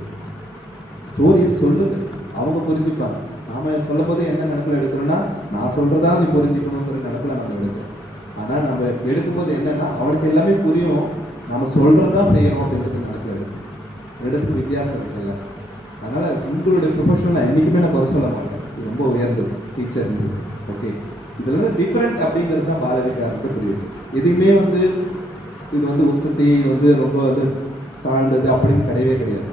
ஸ்டோரியை சொல்லுங்க, அவங்க புரிஞ்சுப்பாங்க. நாம் சொல்லும் போதே என்ன நினைப்பில் எடுக்கிறோன்னா நான் சொல்கிறதா நீ புரிஞ்சுக்கணுங்கிற நினைப்பில் நம்ம எடுக்கிறோம். ஆனால் நம்ம எடுக்கும்போது என்னென்னா அவனுக்கு எல்லாமே புரியும், நம்ம சொல்கிறது தான் செய்யணும் அப்படின்றது நினைப்பில் எடுத்துக்கு வித்தியாசம் இருக்குல்ல. அதனால் உங்களுடைய ப்ரொஃபஷனில் என்றைக்குமே நான் குறை சொல்ல மாட்டேன், இது ரொம்ப உயர்ந்தது டீச்சர். ஓகே, இதில் டிஃப்ரெண்ட் அப்படிங்கிறது தான் பாலவிகாரத்தை புரியும். எதுவுமே வந்து இது வந்து உசத்தி வந்து ரொம்ப வந்து தாழ்ந்தது அப்படின்னு கிடையவே கிடையாது.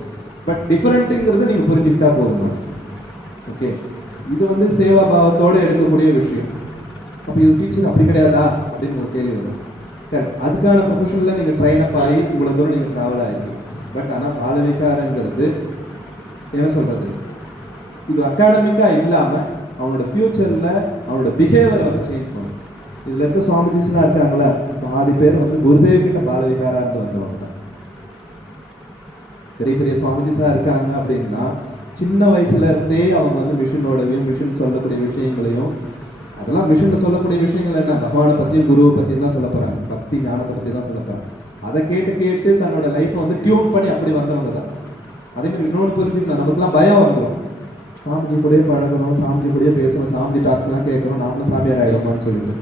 பட் டிஃப்ரெண்ட்டுங்கிறது நீங்கள் புரிஞ்சுக்கிட்டா போதும். ஓகே, இது வந்து சேவா பாவத்தோடு எடுக்கக்கூடிய விஷயம். அப்போ இது டீச்சிங் அப்படி கிடையாதா அப்படின்னு ஒரு கேள்வி வரும். கரெக்ட், அதுக்கான ப்ரொஃபஷனில் நீங்கள் ட்ரைன் அப் ஆகி இவ்வளோ தூரம் நீங்கள் ட்ராவல் ஆகிருக்கு. பட் ஆனால் பாலவிகாரங்கிறது என்ன சொல்கிறது, இது அகாடமிக்காக இல்லாமல் அவனோட ஃப்யூச்சரில் அவனோட பிஹேவியர் வந்து சேஞ்ச் பண்ணும். இதில் இருக்க சுவாமிஜிஸ்லாம் இருக்காங்களா, பாதி பேர் வந்து குருதேவ் கிட்ட பாலவிகாரான்னு வந்தவங்க தான். பெரிய பெரிய சுவாமிஜிஸாக இருக்காங்க அப்படின்னா சின்ன வயசுலேருந்தே அவங்க வந்து மிஷினோடவையும் மிஷின் சொல்லக்கூடிய விஷயங்களையும், அதெல்லாம் மிஷினில் சொல்லக்கூடிய விஷயங்கள் என்ன, பகவானை பற்றியும் குருவை பற்றியும் தான் சொல்ல போகிறாங்க. பக்தி ஞானத்தை பற்றி தான் சொல்லப்பாங்க. அதை கேட்டு கேட்டு தன்னோட லைஃப்பை வந்து டியூன் பண்ணி அப்படி வந்தவங்க தான். அதே மாதிரி இன்னொன்று புரிஞ்சுக்கணும், நமக்குலாம் பயம் வந்துடும். சாமிஜி கூடயே பழகணும், சாமிஜி கூடயே பேசணும், சாமிஜி டாக்ஸ்லாம் கேட்கணும், நாமளும் சாமியார் ஆகிடுமான்னு சொல்லிட்டு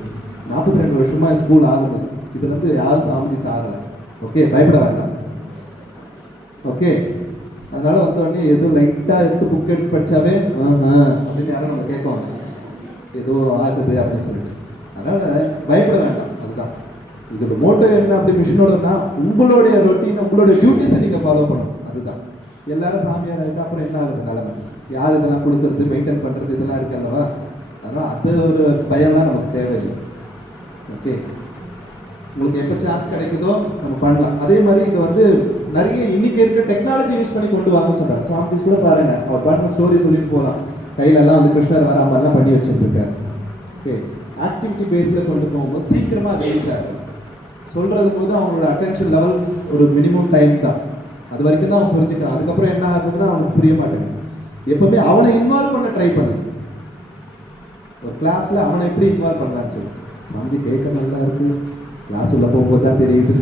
42 வருஷமாக ஸ்கூல் ஆகணும். இது வந்து யாரும் சாமிஜி சாகலை. ஓகே, பயப்பட வேண்டாம். ஓகே, அதனால வந்தோடனே ஏதோ லைட்டாக எடுத்து புக் எடுத்து படித்தாவே அப்படின்னு யாரும் நம்ம கேட்பாங்க, ஏதோ ஆகுது அப்படின்னு சொல்லிட்டு. அதனால் பயப்பட வேண்டாம். அதுதான் இதோட மோட்டோ என்ன அப்படி மிஷினோடனா, உங்களுடைய ரொட்டீன் உங்களுடைய டியூட்டிஸை நீங்கள் ஃபாலோ பண்ணணும். அதுதான் எல்லாரும் சாமியார் ஆகிட்டா அப்புறம் என்ன ஆகுது நிலைமை, யார் இதெல்லாம் கொடுக்குறது மெயின்டைன் பண்ணுறது இதெல்லாம் இருக்கு அல்லவா. அதனால் அது ஒரு பயம்லாம் நமக்கு தேவையில்லை. ஓகே, உங்களுக்கு எப்போ சான்ஸ் கிடைக்குதோ நம்ம பண்ணலாம். அதே மாதிரி இது வந்து நிறைய இன்னைக்கு இருக்க டெக்னாலஜி யூஸ் பண்ணி கொண்டு வாங்க சொல்கிறாங்க. சாமிஸ் கூட பாருங்க, அவர் பண்ண ஸ்டோரி சொல்லிட்டு போகலாம். கையிலெல்லாம் வந்து கிருஷ்ணர் வராமலாம் பண்ணி வச்சுருக்காரு. ஓகே, ஆக்டிவிட்டி பேஸில் கொண்டு போகும்போது சீக்கிரமாக அது ரீச் ஆகும். சொல்கிறது போது அவங்களோட அட்டென்ஷன் லெவல் ஒரு மினிமம் டைம் தான், அது வரைக்கும் தான் அவன் புரிஞ்சுக்கிறான். அதுக்கப்புறம் என்ன ஆகுதுன்னா அவனுக்கு புரிய மாட்டேங்குது. எப்பவுமே அவனை இன்வால்வ் பண்ண ட்ரை பண்ணு. ஒரு கிளாஸில் அவனை எப்படி இன்வால்வ் பண்ணலான்னு சொல்லி, சாமிஜி கேட்க நல்லா இருக்கு, கிளாஸ் உள்ள போகும்போது தான் தெரியுது.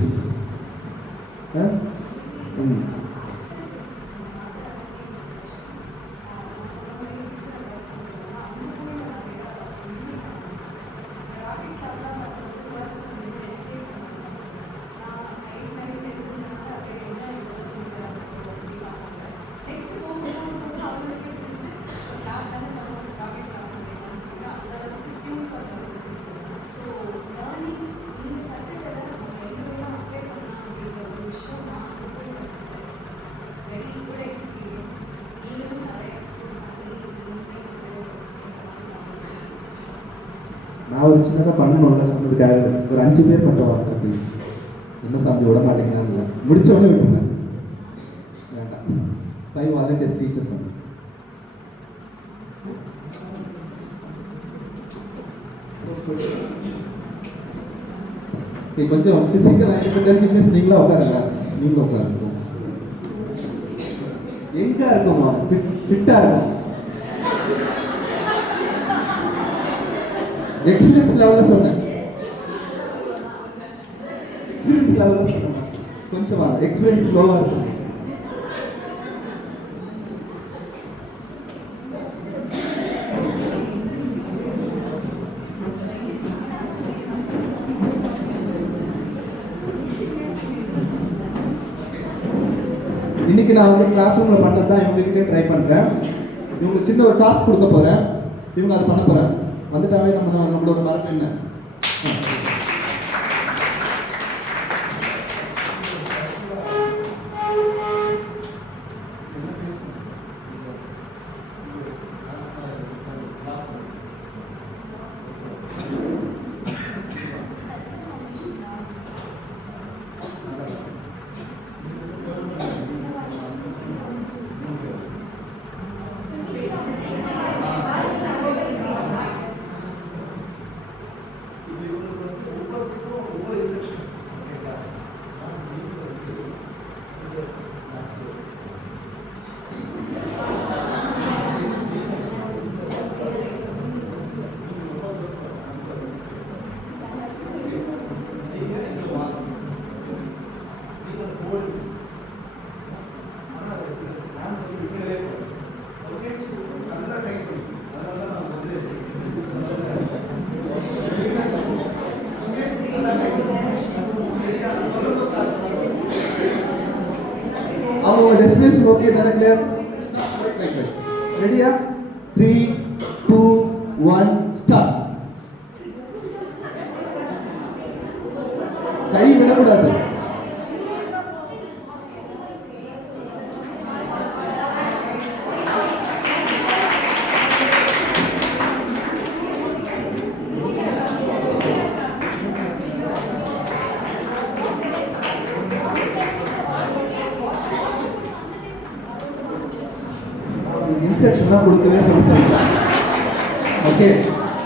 நான் ஒரு சின்னதாக பண்ணணும்ல சொன்னதுக்காக ஒரு 5 பேர் மட்டும் வாங்க ப்ளீஸ். என்ன சாமி விட மாட்டேங்கிறாங்க, முடிச்சவொடனே விட்டுருங்க, வேண்டாம். 5 வாலண்டியர்ஸ் டீச்சர்ஸ் வந்து கொஞ்சம் ஃபிசிக்கல் ஆக்டிவிட்டிஸ் நீங்களும் உட்காருங்க. நீங்களும் உட்காருங்க. எங்கே இருக்குமா ஃபிட்டாக இருக்கும். எக்ஸ்பீரியன்ஸ் லெவலில் சொன்னேன், எக்ஸ்பீரியன்ஸ் லெவலில் சொன்னேன். கொஞ்சம் வாங்க, எக்ஸ்பீரியன்ஸ் லோவாக இருக்கும். இன்னைக்கு நான் வந்து கிளாஸ் ரூமில் பண்ணுறது தான் இவங்ககிட்டே ட்ரை பண்ணுறேன். இவங்க சின்ன ஒரு டாஸ்க் கொடுக்க போகிறேன், இவங்க அதை பண்ண போகிறாங்க. வந்துட்டாவே நம்மளோட மரபு என்ன, our destination okay, that is clear. Like that. Ready? 3, 2, 1, start. கை விடக்கூடாது. இன்ஸ்ட்ரக்ஷன்லாம் கொடுக்கவே சொல்லுங்க. ஓகே,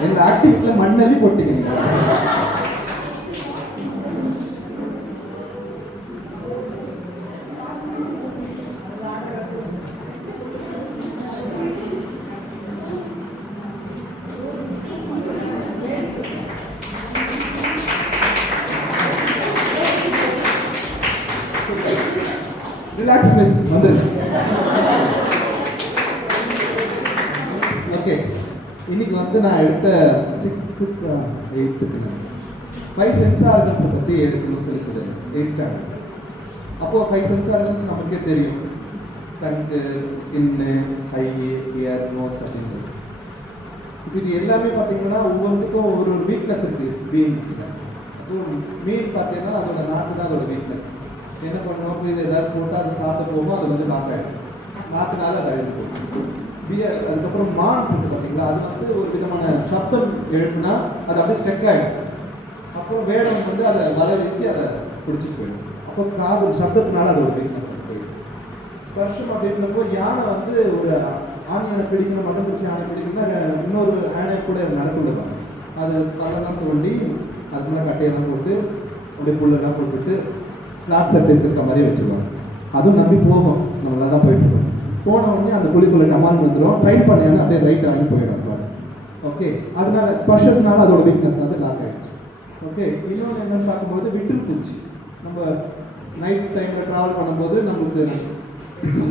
இந்த ஆக்டிவிட்டியில் மண்ணள்ளி போட்டீங்க நீங்கள். ரிலாக்ஸ் மிஸ் வந்துருங்க. ஓகே, இன்னைக்கு வந்து நான் எடுத்த 6th 8th 5 சென்ஸ் ஆர்கன்ஸை பற்றி எடுக்கணும்னு சொல்லுவேன் 8th ஸ்டாண்டர்ட். அப்போது 5 சென்ஸ் ஆர்கன்ஸ் நமக்கே தெரியும், டங்கு, ஸ்கின்னு, ஐ, இயர், நோஸ் அப்படின்றது. இப்போ இது எல்லாமே பார்த்தீங்கன்னா ஒவ்வொன்றுக்கும் ஒரு வீக்னஸ் இருக்குது பீயிங்ஸில். அப்போ மீன் பார்த்தீங்கன்னா அதோட நாக்கு தான் அதோட வீக்னஸ். என்ன பண்ணுவோம், இது ஏதாவது போட்டால் அது சாப்பிட்டு போகும், அது வந்து லாக் ஆகிடும், நாக்குனால அது அழிந்து போச்சு. பியர் அதுக்கப்புறம் மான் இருக்குது பார்த்தீங்களா, அது வந்து ஒரு விதமான சப்தம் எழுப்புனா அது அப்படியே ஸ்டெக் ஆகிடும். அப்புறம் வேடம் வந்து அதை வலை வீசி அதை பிடிச்சிட்டு போயிடும். அப்போ காது சப்தத்தினால அது ஒரு வீக்னஸ் போயிடும். ஸ்பர்ஷம் அப்படின்றப்போ யானை வந்து ஒரு ஆண் யானை பிடிக்கணும், மதம் பிடிச்ச யானை பிடிக்கணும்னா இன்னொரு யானை கூட நடக்குள்ளதான் அது அதெல்லாம் தோண்டி அதுக்கு மேலே கட்டையெல்லாம் போட்டு அப்படியே புல்லெல்லாம் போட்டுட்டு ஃப்ளாட் சர்ஃபேஸ் இருக்க மாதிரியே வச்சுருவாங்க. அதுவும் நம்பி போகும், நம்மளால தான் போயிட்டுருக்கோம். போன உடனே அந்த குழிக்குள்ளே டமால் வந்துடும், ட்ரைன் பண்ணேன்னா அப்படியே ரைட் ஆகி போயிடும். ஓகே, அதனால ஸ்பர்ஷத்தினால அதோட வீக்னஸ் வந்து லாக் ஆகிடுச்சு. ஓகே, இன்னொன்று என்னென்னு பார்க்கும்போது விட்டில் பூச்சி. நம்ம நைட் டைமில் ட்ராவல் பண்ணும்போது நம்மளுக்கு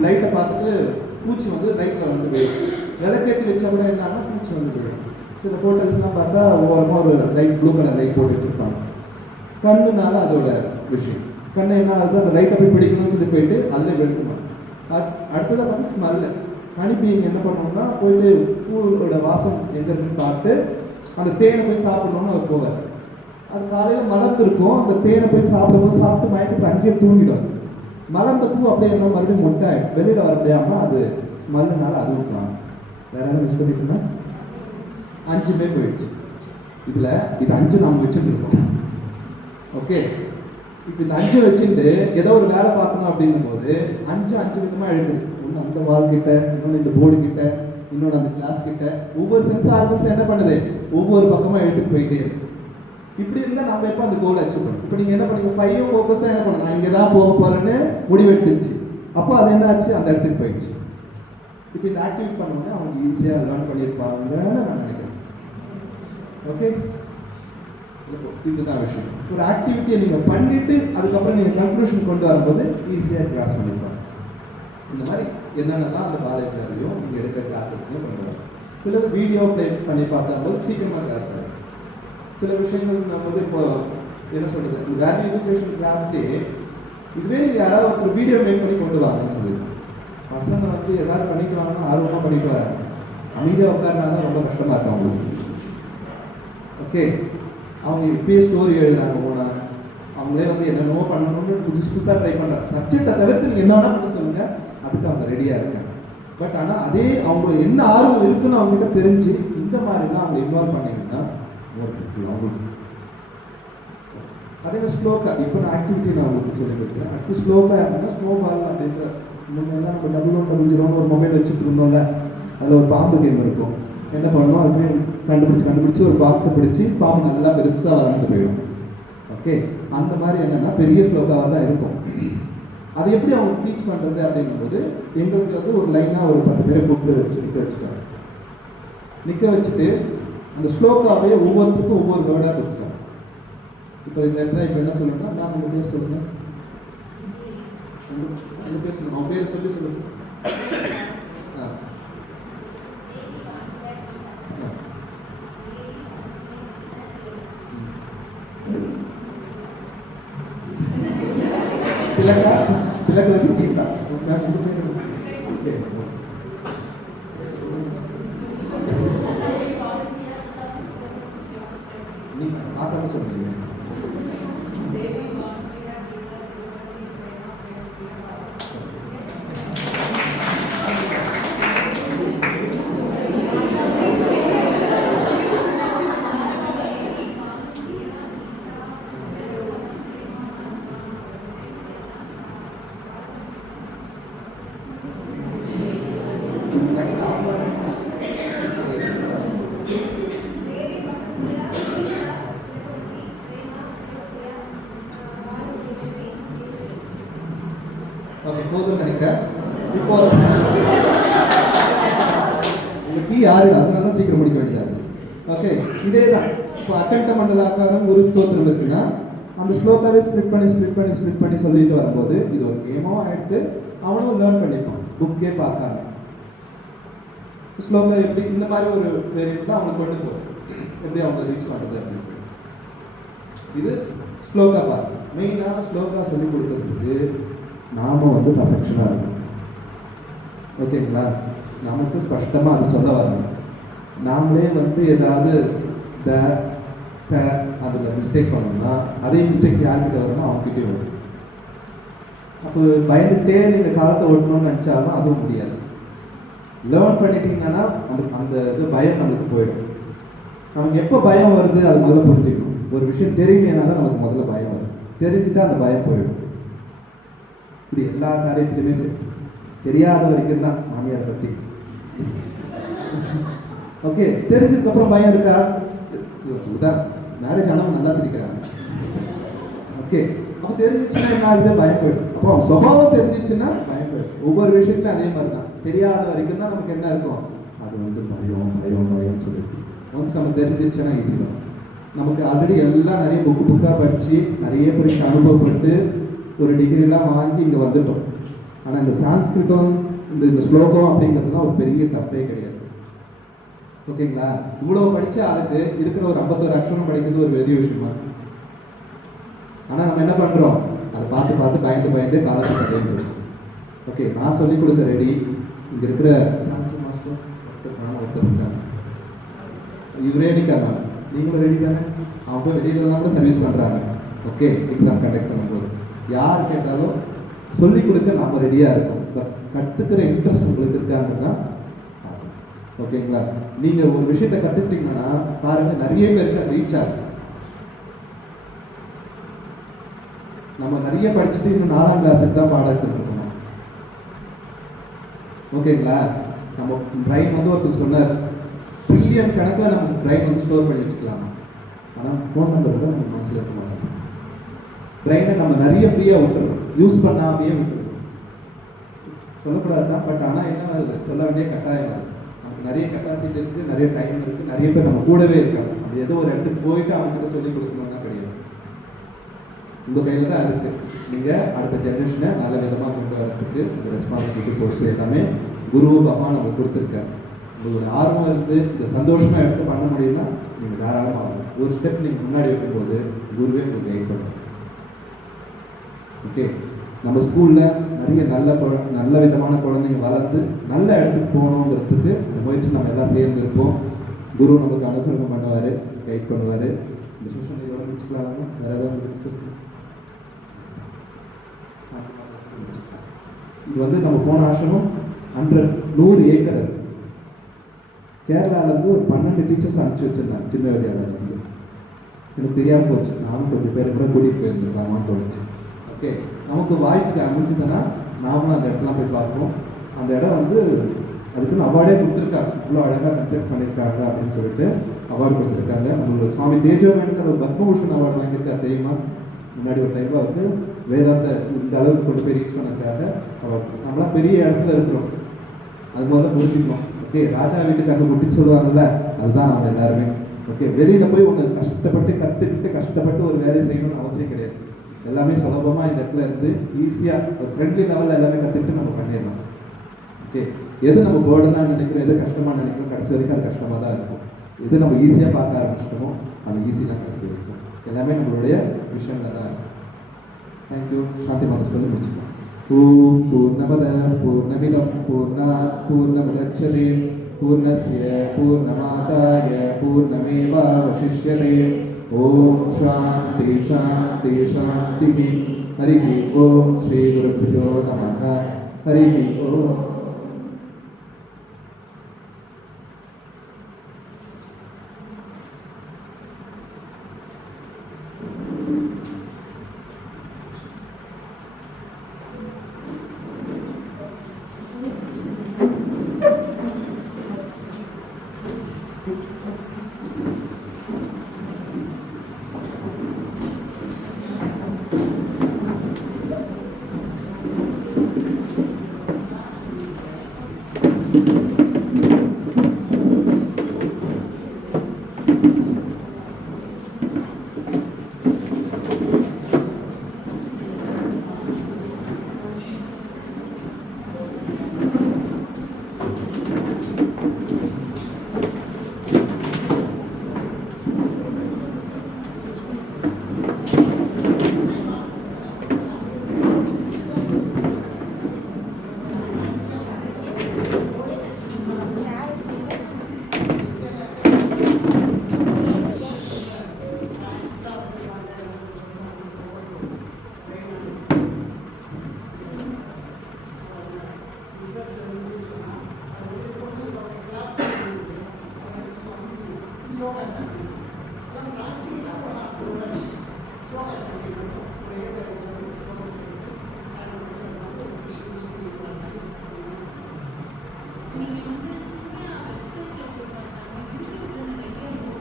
லைட்டை பார்த்துட்டு பூச்சி வந்து லைட்டில் வந்து போயிடும். விளக்கேற்றி வச்சா கூட என்னன்னா பூச்சி வந்து போயிடும். சில ஹோட்டல்ஸ்லாம் பார்த்தா ஓரமாக ஒரு லைட் ப்ளூ கலர் லைட் போட்டு வச்சுருப்பாங்க. கண்ணுனால அதோட விஷயம். கண்ணை என்ன ஆகுது, அந்த லைட்டை போய் பிடிக்கணும்னு சொல்லி போயிட்டு அதில் வெளுக்கணும். அடுத்ததாக வந்து ஸ்மெல்லு. ஹனிபீயிங் என்ன பண்ணோம்னா போயிட்டு பூவோட வாசம் எங்கே இருக்குன்னு பார்த்து அந்த தேனை போய் சாப்பிடணும்னு அவர் போவார். அது காலையில் மலர்ந்துருக்கும், அந்த தேனை போய் சாப்பிட்டு மயக்கத்தில் அங்கேயே தூங்கிடும். மலர்ந்த பூ அப்படியே என்ன மறுபடியும் மொட்டாயிடும், வெளியில் வர முடியாமல் அது ஸ்மெல்லுனால அதுவும் காணும். வேறு யாரும் மிஸ் பண்ணிட்டுனா 5மே போயிடுச்சு. இதில் இது 5 நம்ம வச்சுட்டு இருக்கோம். ஓகே, இப்போ இந்த 5 வச்சுட்டு ஏதோ ஒரு வேலை பார்க்கணும் அப்படின்னும் போது 5 விதமாக இழுக்குது. ஒன்று அந்த வால் கிட்ட, இன்னொன்று இந்த போர்டு கிட்ட, இன்னொன்று அந்த கிளாஸ் கிட்ட. ஒவ்வொரு சென்ஸ் ஆர்கன்ஸ் என்ன பண்ணுது, ஒவ்வொரு பக்கமாக எடுத்துட்டு போயிட்டே இருக்கு. இப்படி இருந்தால் நம்ம எப்போ அந்த கோலை அச்சீவ் பண்ணணும். இப்போ நீங்கள் என்ன பண்ணுங்க, 5 ஃபோக்கஸ் தான் என்ன பண்ணணும், நான் இங்கே தான் போக போகிறேன்னு முடிவெடுத்துச்சு. அப்போ அது என்ன ஆச்சு, அந்த இடத்துக்கு போயிடுச்சு. இப்போ இந்த ஆக்டிவேட் பண்ணோன்னே அவங்க ஈஸியாக லேர்ன் பண்ணியிருப்பாங்கன்னு நான் நினைக்கிறேன். ஓகே, இதுதான் விஷயம். ஒரு ஆக்டிவிட்டியை நீங்கள் பண்ணிவிட்டு அதுக்கப்புறம் நீங்கள் கன்க்ளூஷன் கொண்டு வரும்போது ஈஸியாக கிளாஸ் பண்ணிப்பாங்க. இந்த மாதிரி என்னென்னலாம் அந்த காலேஜ்லையும் நீங்கள் எடுக்கிற கிளாஸஸ்லையும் பண்ணுவாங்க. சில வீடியோ ப்ளே பண்ணி பார்க்கும்போது சீக்கிரமாக கிளாஸ் ஆகும். சில விஷயங்கள் போது இப்போ என்ன சொல்கிறது, வேல்யூ எஜுகேஷன் கிளாஸ்லேயே இதுவே நீங்கள் யாராவது ஒரு வீடியோ மேக் பண்ணி கொண்டு வாங்கன்னு சொல்லிடுவோம். பசங்க வந்து எதாவது பண்ணிட்டு வாங்கன்னா ஆர்வமாக பண்ணிட்டு வராங்க, அமைதியாக உட்காருனா தான் ரொம்ப கஷ்டமாக இருக்கும் அவங்களுக்கு. ஓகே, அவங்க இப்பயே ஸ்டோரி எழுதுறாங்க போனா, அவங்களே வந்து என்னென்னவோ பண்ணணும்னு புதுசாக ட்ரை பண்ணுறாங்க. சப்ஜெக்டை தவிர்த்து நீங்கள் என்ன வேணால் பண்ண சொல்லுங்கள், அதுக்கு அவங்க ரெடியாக இருக்காங்க. பட் ஆனால் அதே அவங்களுக்கு என்ன ஆர்வம் இருக்குன்னு அவங்ககிட்ட தெரிஞ்சு இந்த மாதிரிலாம் அவங்க இன்வால்வ் பண்ணிங்கன்னா அவங்களுக்கு. அதே மாதிரி ஸ்லோக்கா, இப்போ நான் ஆக்டிவிட்டி நான் உங்களுக்கு சொல்லி கொடுக்குறேன். அடுத்து ஸ்லோக்கா அப்படின்னா ஸ்னோபால் அப்படின்ற முன்னெல்லாம் நம்ம 0000 ஒரு மொபைல் வச்சுட்டு இருந்தோம்ல, அதில் ஒரு பாம்பு கேம் இருக்கும். என்ன பண்ணணும், அதுவே கண்டுபிடிச்சி ஒரு பாக்ஸை பிடிச்சி பாம்பு நல்லா பெருசாக வளர்ந்து போயிடும். ஓகே, அந்த மாதிரி என்னென்னா பெரிய ஸ்லோக்காவாக தான் இருக்கும். அதை எப்படி அவங்க டீச் பண்ணுறது அப்படிங்கும்போது எங்களுக்கு வந்து ஒரு லைனாக ஒரு 10 பேரை கூப்பிட்டு நிற்க வச்சுட்டு அந்த ஸ்லோக்காவே ஒவ்வொருத்தருக்கும் ஒவ்வொரு வேர்டாக கொடுத்துட்டாங்க. இப்போ இந்த இடத்துல இப்போ என்ன சொல்லணும்னா, நான் உங்கள் பேர் சொல்லுங்கள், உங்கள் பேர் சொல்லுங்கள், அவங்க பேர் சொல்லி சொல்லுங்கள். திலக வந்து கீதா. உங்கள் பேர் ஓகே, நீங்கள் மாதாவை சொல்லுங்க. ஓகே, போதும்னு நினைக்கிறேன். இப்போ உங்களுக்கு யாரு, அதனால தான் சீக்கிரம் முடிக்க வேண்டியதாக இருக்குது. ஓகே, இதே தான் இப்போ அகண்ட மண்டலாக்காரம் ஒரு ஸ்தோத்திரம் இருக்குன்னா அந்த ஸ்லோகாவே ஸ்ப்ளிட் பண்ணி சொல்லிட்டு வரும்போது இது ஒரு கேமாக ஆகிட்டு அவனும் லேர்ன் பண்ணிப்பான் புக்கே பார்க்காம. ஸ்லோகா எப்படி இந்த மாதிரி ஒரு வேரியன்ட் தான் அவனுக்கு கொண்டு போகுது, எப்படி அவங்க ரீச் பண்ணுறது அப்படின்னு சொல்லி. இது ஸ்லோகா பார்த்து மெயினாக ஸ்லோகா சொல்லி கொடுக்கறதுக்கு நாம வந்து பர்ஃபெக்ஷனாக இருக்கணும். ஓகேங்களா? நமக்கு ஸ்பஷ்டமாக அது சொல்ல வரணும். நாமளே வந்து ஏதாவது அதில் மிஸ்டேக் பண்ணோம்னா அதே மிஸ்டேக் யார்கிட்ட வரணும், அவங்ககிட்டே வரும். அப்போ பயந்துகிட்டே நீங்கள் காலத்தை ஓட்டணும்னு நினச்சாலும் அதுவும் முடியாது. லேர்ன் பண்ணிட்டீங்கன்னா அந்த இது பயம் நம்மளுக்கு போயிடும். நமக்கு எப்போ பயம் வருது அது முதல்ல புரிஞ்சுக்கணும். ஒரு விஷயம் தெரியலனா தான் நமக்கு முதல்ல பயம் வரும். தெரிஞ்சுட்டா அந்த பயம் போயிடும். இது எல்லா காரியத்திலுமே சரி. தெரியாத வரைக்கும் தான் மாமியாரை பற்றி. ஓகே, தெரிஞ்சதுக்கப்புறம் பயம் இருக்கா? உதாரணம், மேரேஜ் ஆனவங்க நல்லா சிரிக்கிறாங்க. ஓகே, அப்போ தெரிஞ்சிச்சுன்னா என்ன ஆகுது? பயம் போயிடும். அப்போ அவங்க சுபாவம் தெரிஞ்சிச்சுன்னா பயம் போயிடும். ஒவ்வொரு விஷயத்துலையும் அதே மாதிரி தான். தெரியாத வரைக்கும் தான் நமக்கு என்ன இருக்கும், அது வந்து பயம் சொல்லிட்டு. ஒன்ஸ் நம்ம தெரிஞ்சிச்சுன்னா ஈஸி தான். நமக்கு ஆல்ரெடி எல்லாம் நிறைய புக்காக படித்து நிறைய பேருக்கு அனுபவப்பட்டு ஒரு டிகிரிலாம் வாங்கி இங்கே வந்துட்டோம். ஆனால் இந்த சான்ஸ்கிரிட்டம் இந்த ஸ்லோகம் அப்படிங்கிறதுலாம் ஒரு பெரிய டஃப்பே கிடையாது. ஓகேங்களா? இவ்வளோ படித்தா அதுக்கு இருக்கிற ஒரு 51 அக்ஷரம் படிக்கிறது ஒரு பெரிய விஷயமா? ஆனால் நம்ம என்ன பண்ணுறோம், அதை பார்த்து பயந்து காலத்தை கடைபிடிக்கிறோம். ஓகே, நான் சொல்லிக் கொடுக்க ரெடி. இங்கே இருக்கிற சான்ஸ்கிரிட் மாஸ்டர் ஒருத்தர் இருக்காங்க, இவரே ரெடிக்காங்க. நீங்களும் ரெடி தானே? அவங்க போய் வெளியிலலாம் கூட சர்வீஸ் பண்ணுறாங்க. ஓகே, எக்ஸாம் கண்டக்ட் பண்ணும்போது யார் கேட்டாலும் சொல்லிக் கொடுக்க நாம் ரெடியாக இருக்கோம். பட் கற்றுக்கிற இன்ட்ரெஸ்ட் உங்களுக்கு இருக்காங்க தான். ஓகேங்களா? நீங்கள் ஒரு விஷயத்தை கற்றுக்கிட்டீங்கன்னா பாருங்கள், நிறைய பேருக்கு ரீச் ஆகும். நம்ம நிறைய படிச்சுட்டு இன்னும் 4ஆம் கிளாஸுக்கு தான் பாடம் எடுத்துகிட்டு இருக்கோம். ஓகேங்களா? நம்ம பிரைன் வந்து ஒருத்தர் சொன்னார், ட்ரில்லியன் கணக்கில் நம்ம பிரைன் வந்து ஸ்டோர் பண்ணி வச்சுக்கலாமா? ஆனால் ஃபோன் நம்பர் கூட நம்ம மனசில் இருக்க மாட்டோம். பிரைனை நம்ம நிறைய ஃப்ரீயாக விட்டுறோம், யூஸ் பண்ணாமையே விட்டுறோம். சொல்லக்கூடாது தான், பட் ஆனால் என்ன சொல்ல வேண்டிய கட்டாயம் வருது. நமக்கு நிறைய கெப்பாசிட்டி இருக்குது, நிறைய டைம் இருக்குது, நிறைய பேர் நம்ம கூடவே இருக்காங்க. அப்படி ஏதோ ஒரு இடத்துக்கு போயிட்டு அவங்ககிட்ட சொல்லிக் கொடுக்கணும்னா கிடையாது. உங்கள் கையில் தான் இருக்குது. நீங்கள் அடுத்த ஜென்ரேஷனை நல்ல விதமாக கொண்டு வரதுக்கு இந்த ரெஸ்பான்சிபிலிட்டி பொறுப்பு எல்லாமே குரு பகவான் நமக்கு கொடுத்துருக்காரு. உங்களோட ஆர்வம் இருந்து இந்த சந்தோஷமாக எடுத்து பண்ண முடியும்னா நீங்கள் தாராளமாக ஆகணும். ஒரு ஸ்டெப் நீங்கள் முன்னாடி வைக்கும்போது குருவே உங்களுக்கு கைட் பண்ணும். ஓகே, நம்ம ஸ்கூலில் நிறைய நல்ல விதமான குழந்தைங்க வளர்ந்து நல்ல இடத்துக்கு போகணுங்கிறதுக்கு அந்த முயற்சி நம்ம எல்லாம் சேர்ந்து இருப்போம். குரு நமக்கு அனுகிரகம் பண்ணுவார், கைட் பண்ணுவார். இந்த செஷன் இதோட முடிச்சுக்கலாமா? வேறு ஏதாவது டிஸ்கஸ் பண்ணி இது வந்து நம்ம போன வருஷமும் 100 ஏக்கர் அது கேரளாவிலேருந்து ஒரு 12 டீச்சர்ஸ் அனுப்பிச்சி வச்சுருந்தாங்க சின்ன வித்யாலயிலேருந்து. எனக்கு தெரியாமல் போச்சு, நானும் கொஞ்சம் பேரை கூட கூட்டிகிட்டு போயிருந்துருக்கலாமான்னு தோணுச்சு. ஓகே, நமக்கு வாய்ப்புக்கு அமைஞ்சதுன்னா நாமளும் அந்த இடத்துல போய் பார்ப்போம். அந்த இடம் வந்து அதுக்குன்னு அவார்டே கொடுத்துருக்காங்க. இவ்வளோ அழகாக கன்செப்ட் பண்ணியிருக்காங்க அப்படின்னு சொல்லிட்டு அவார்டு கொடுத்துருக்காங்க. நம்மளோட சுவாமி தேஜோமேனுக்கு அந்த பத்மபூஷன் அவார்டு வாங்கியிருக்கா தெரியுமா? முன்னாடி ஒரு டைம் அவருக்கு வேதாந்த இந்த அளவுக்கு கொண்டு போய் ரீச் பண்ணதுக்காக அவார்டு. நம்மளாம் பெரிய இடத்துல இருக்கிறோம், அது முதல்ல புரிஞ்சுக்கணும். ஓகே, ராஜா வீட்டுக்கு கண்டு முட்டின்னு சொல்லுவாங்கல்ல, அதுதான் நம்ம எல்லாருமே. ஓகே, வெளியில் போய் ஒன்று கஷ்டப்பட்டு கற்றுக்கிட்டு கஷ்டப்பட்டு ஒரு வேலை செய்யணும்னு அவசியம் கிடையாது. எல்லாமே சுலபமாக இந்த இடத்துல இருந்து ஈஸியாக ஒரு ஃப்ரெண்ட்லி லெவலில் எல்லாமே கற்றுக்கிட்டு நம்ம பண்ணிடலாம். ஓகே, எது நம்ம பேர்டனாக நினைக்கிறோம், எது கஷ்டமாக நினைக்கிறோம், கடைசி வரைக்கும் அது கஷ்டமாக தான் இருக்கும். எது நம்ம ஈஸியாக பார்க்க ஆரம்பிச்சிட்டோமோ அது ஈஸி தான் கடைசி வரைக்கும். எல்லாமே நம்மளுடைய விஷயங்கள் தான் இருக்கும். தேங்க்யூ. சாந்தி மதம் சொல்லி முடிச்சுக்கலாம். ஓம் பூர்ணமத பூர்ணமிதம் பூர்ணாத் பூர்ணமுதச்யதே பூர்ணஸ்ய பூர்ணமாதாய பூர்ணமேவாவசிஷ்யதே. ஓம் சாந்தி சாந்தி சாந்தி. ஹரி ஓம் ஸ்ரீ குருப்யோ நமः. ஹரி ஓம். நீங்கள் வந்து சின்ன வெப்சைட்டில் போய் பார்த்தாங்க யூடியூப்ல நிறைய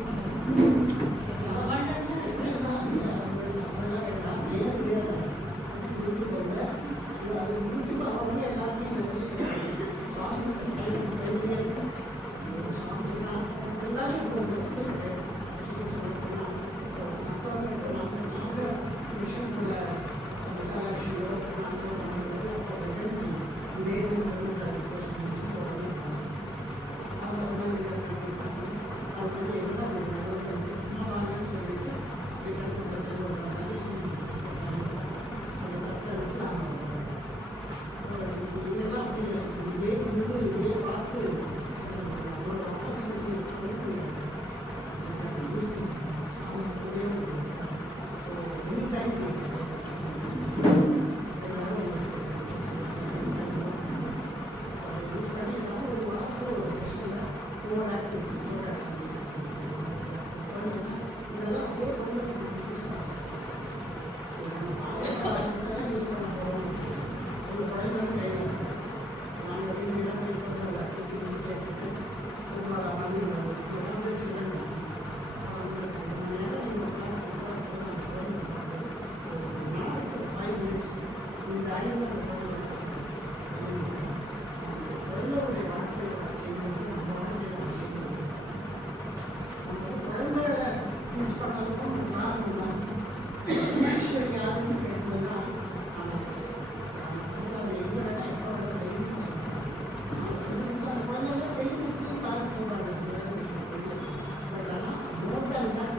அபண்டன்ட்டாக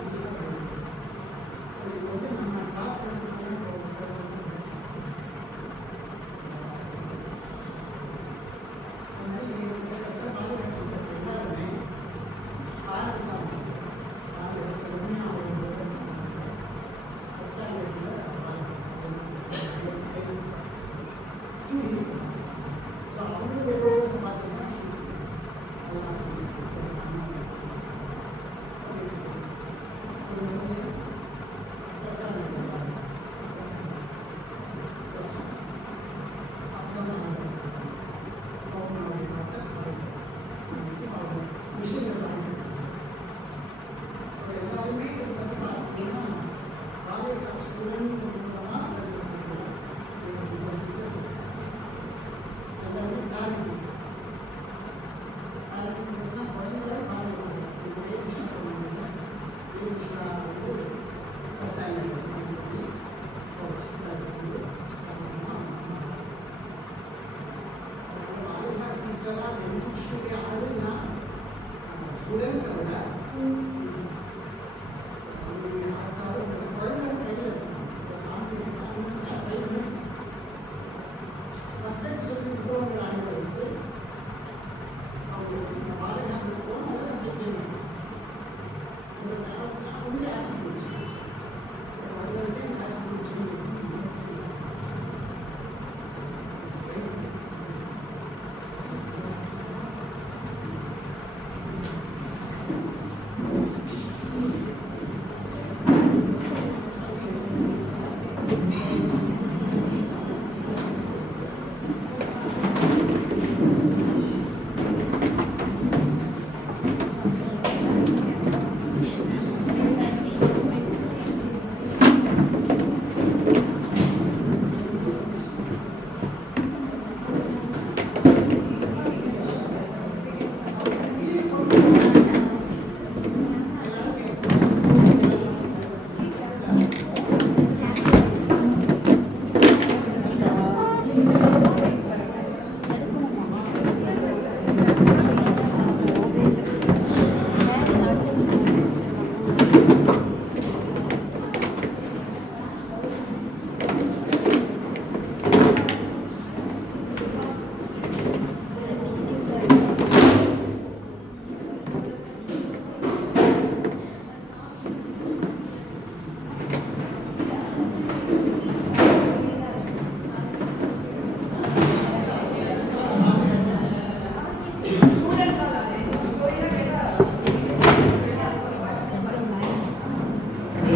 ஸ்டூடெண்ட்ஸை விட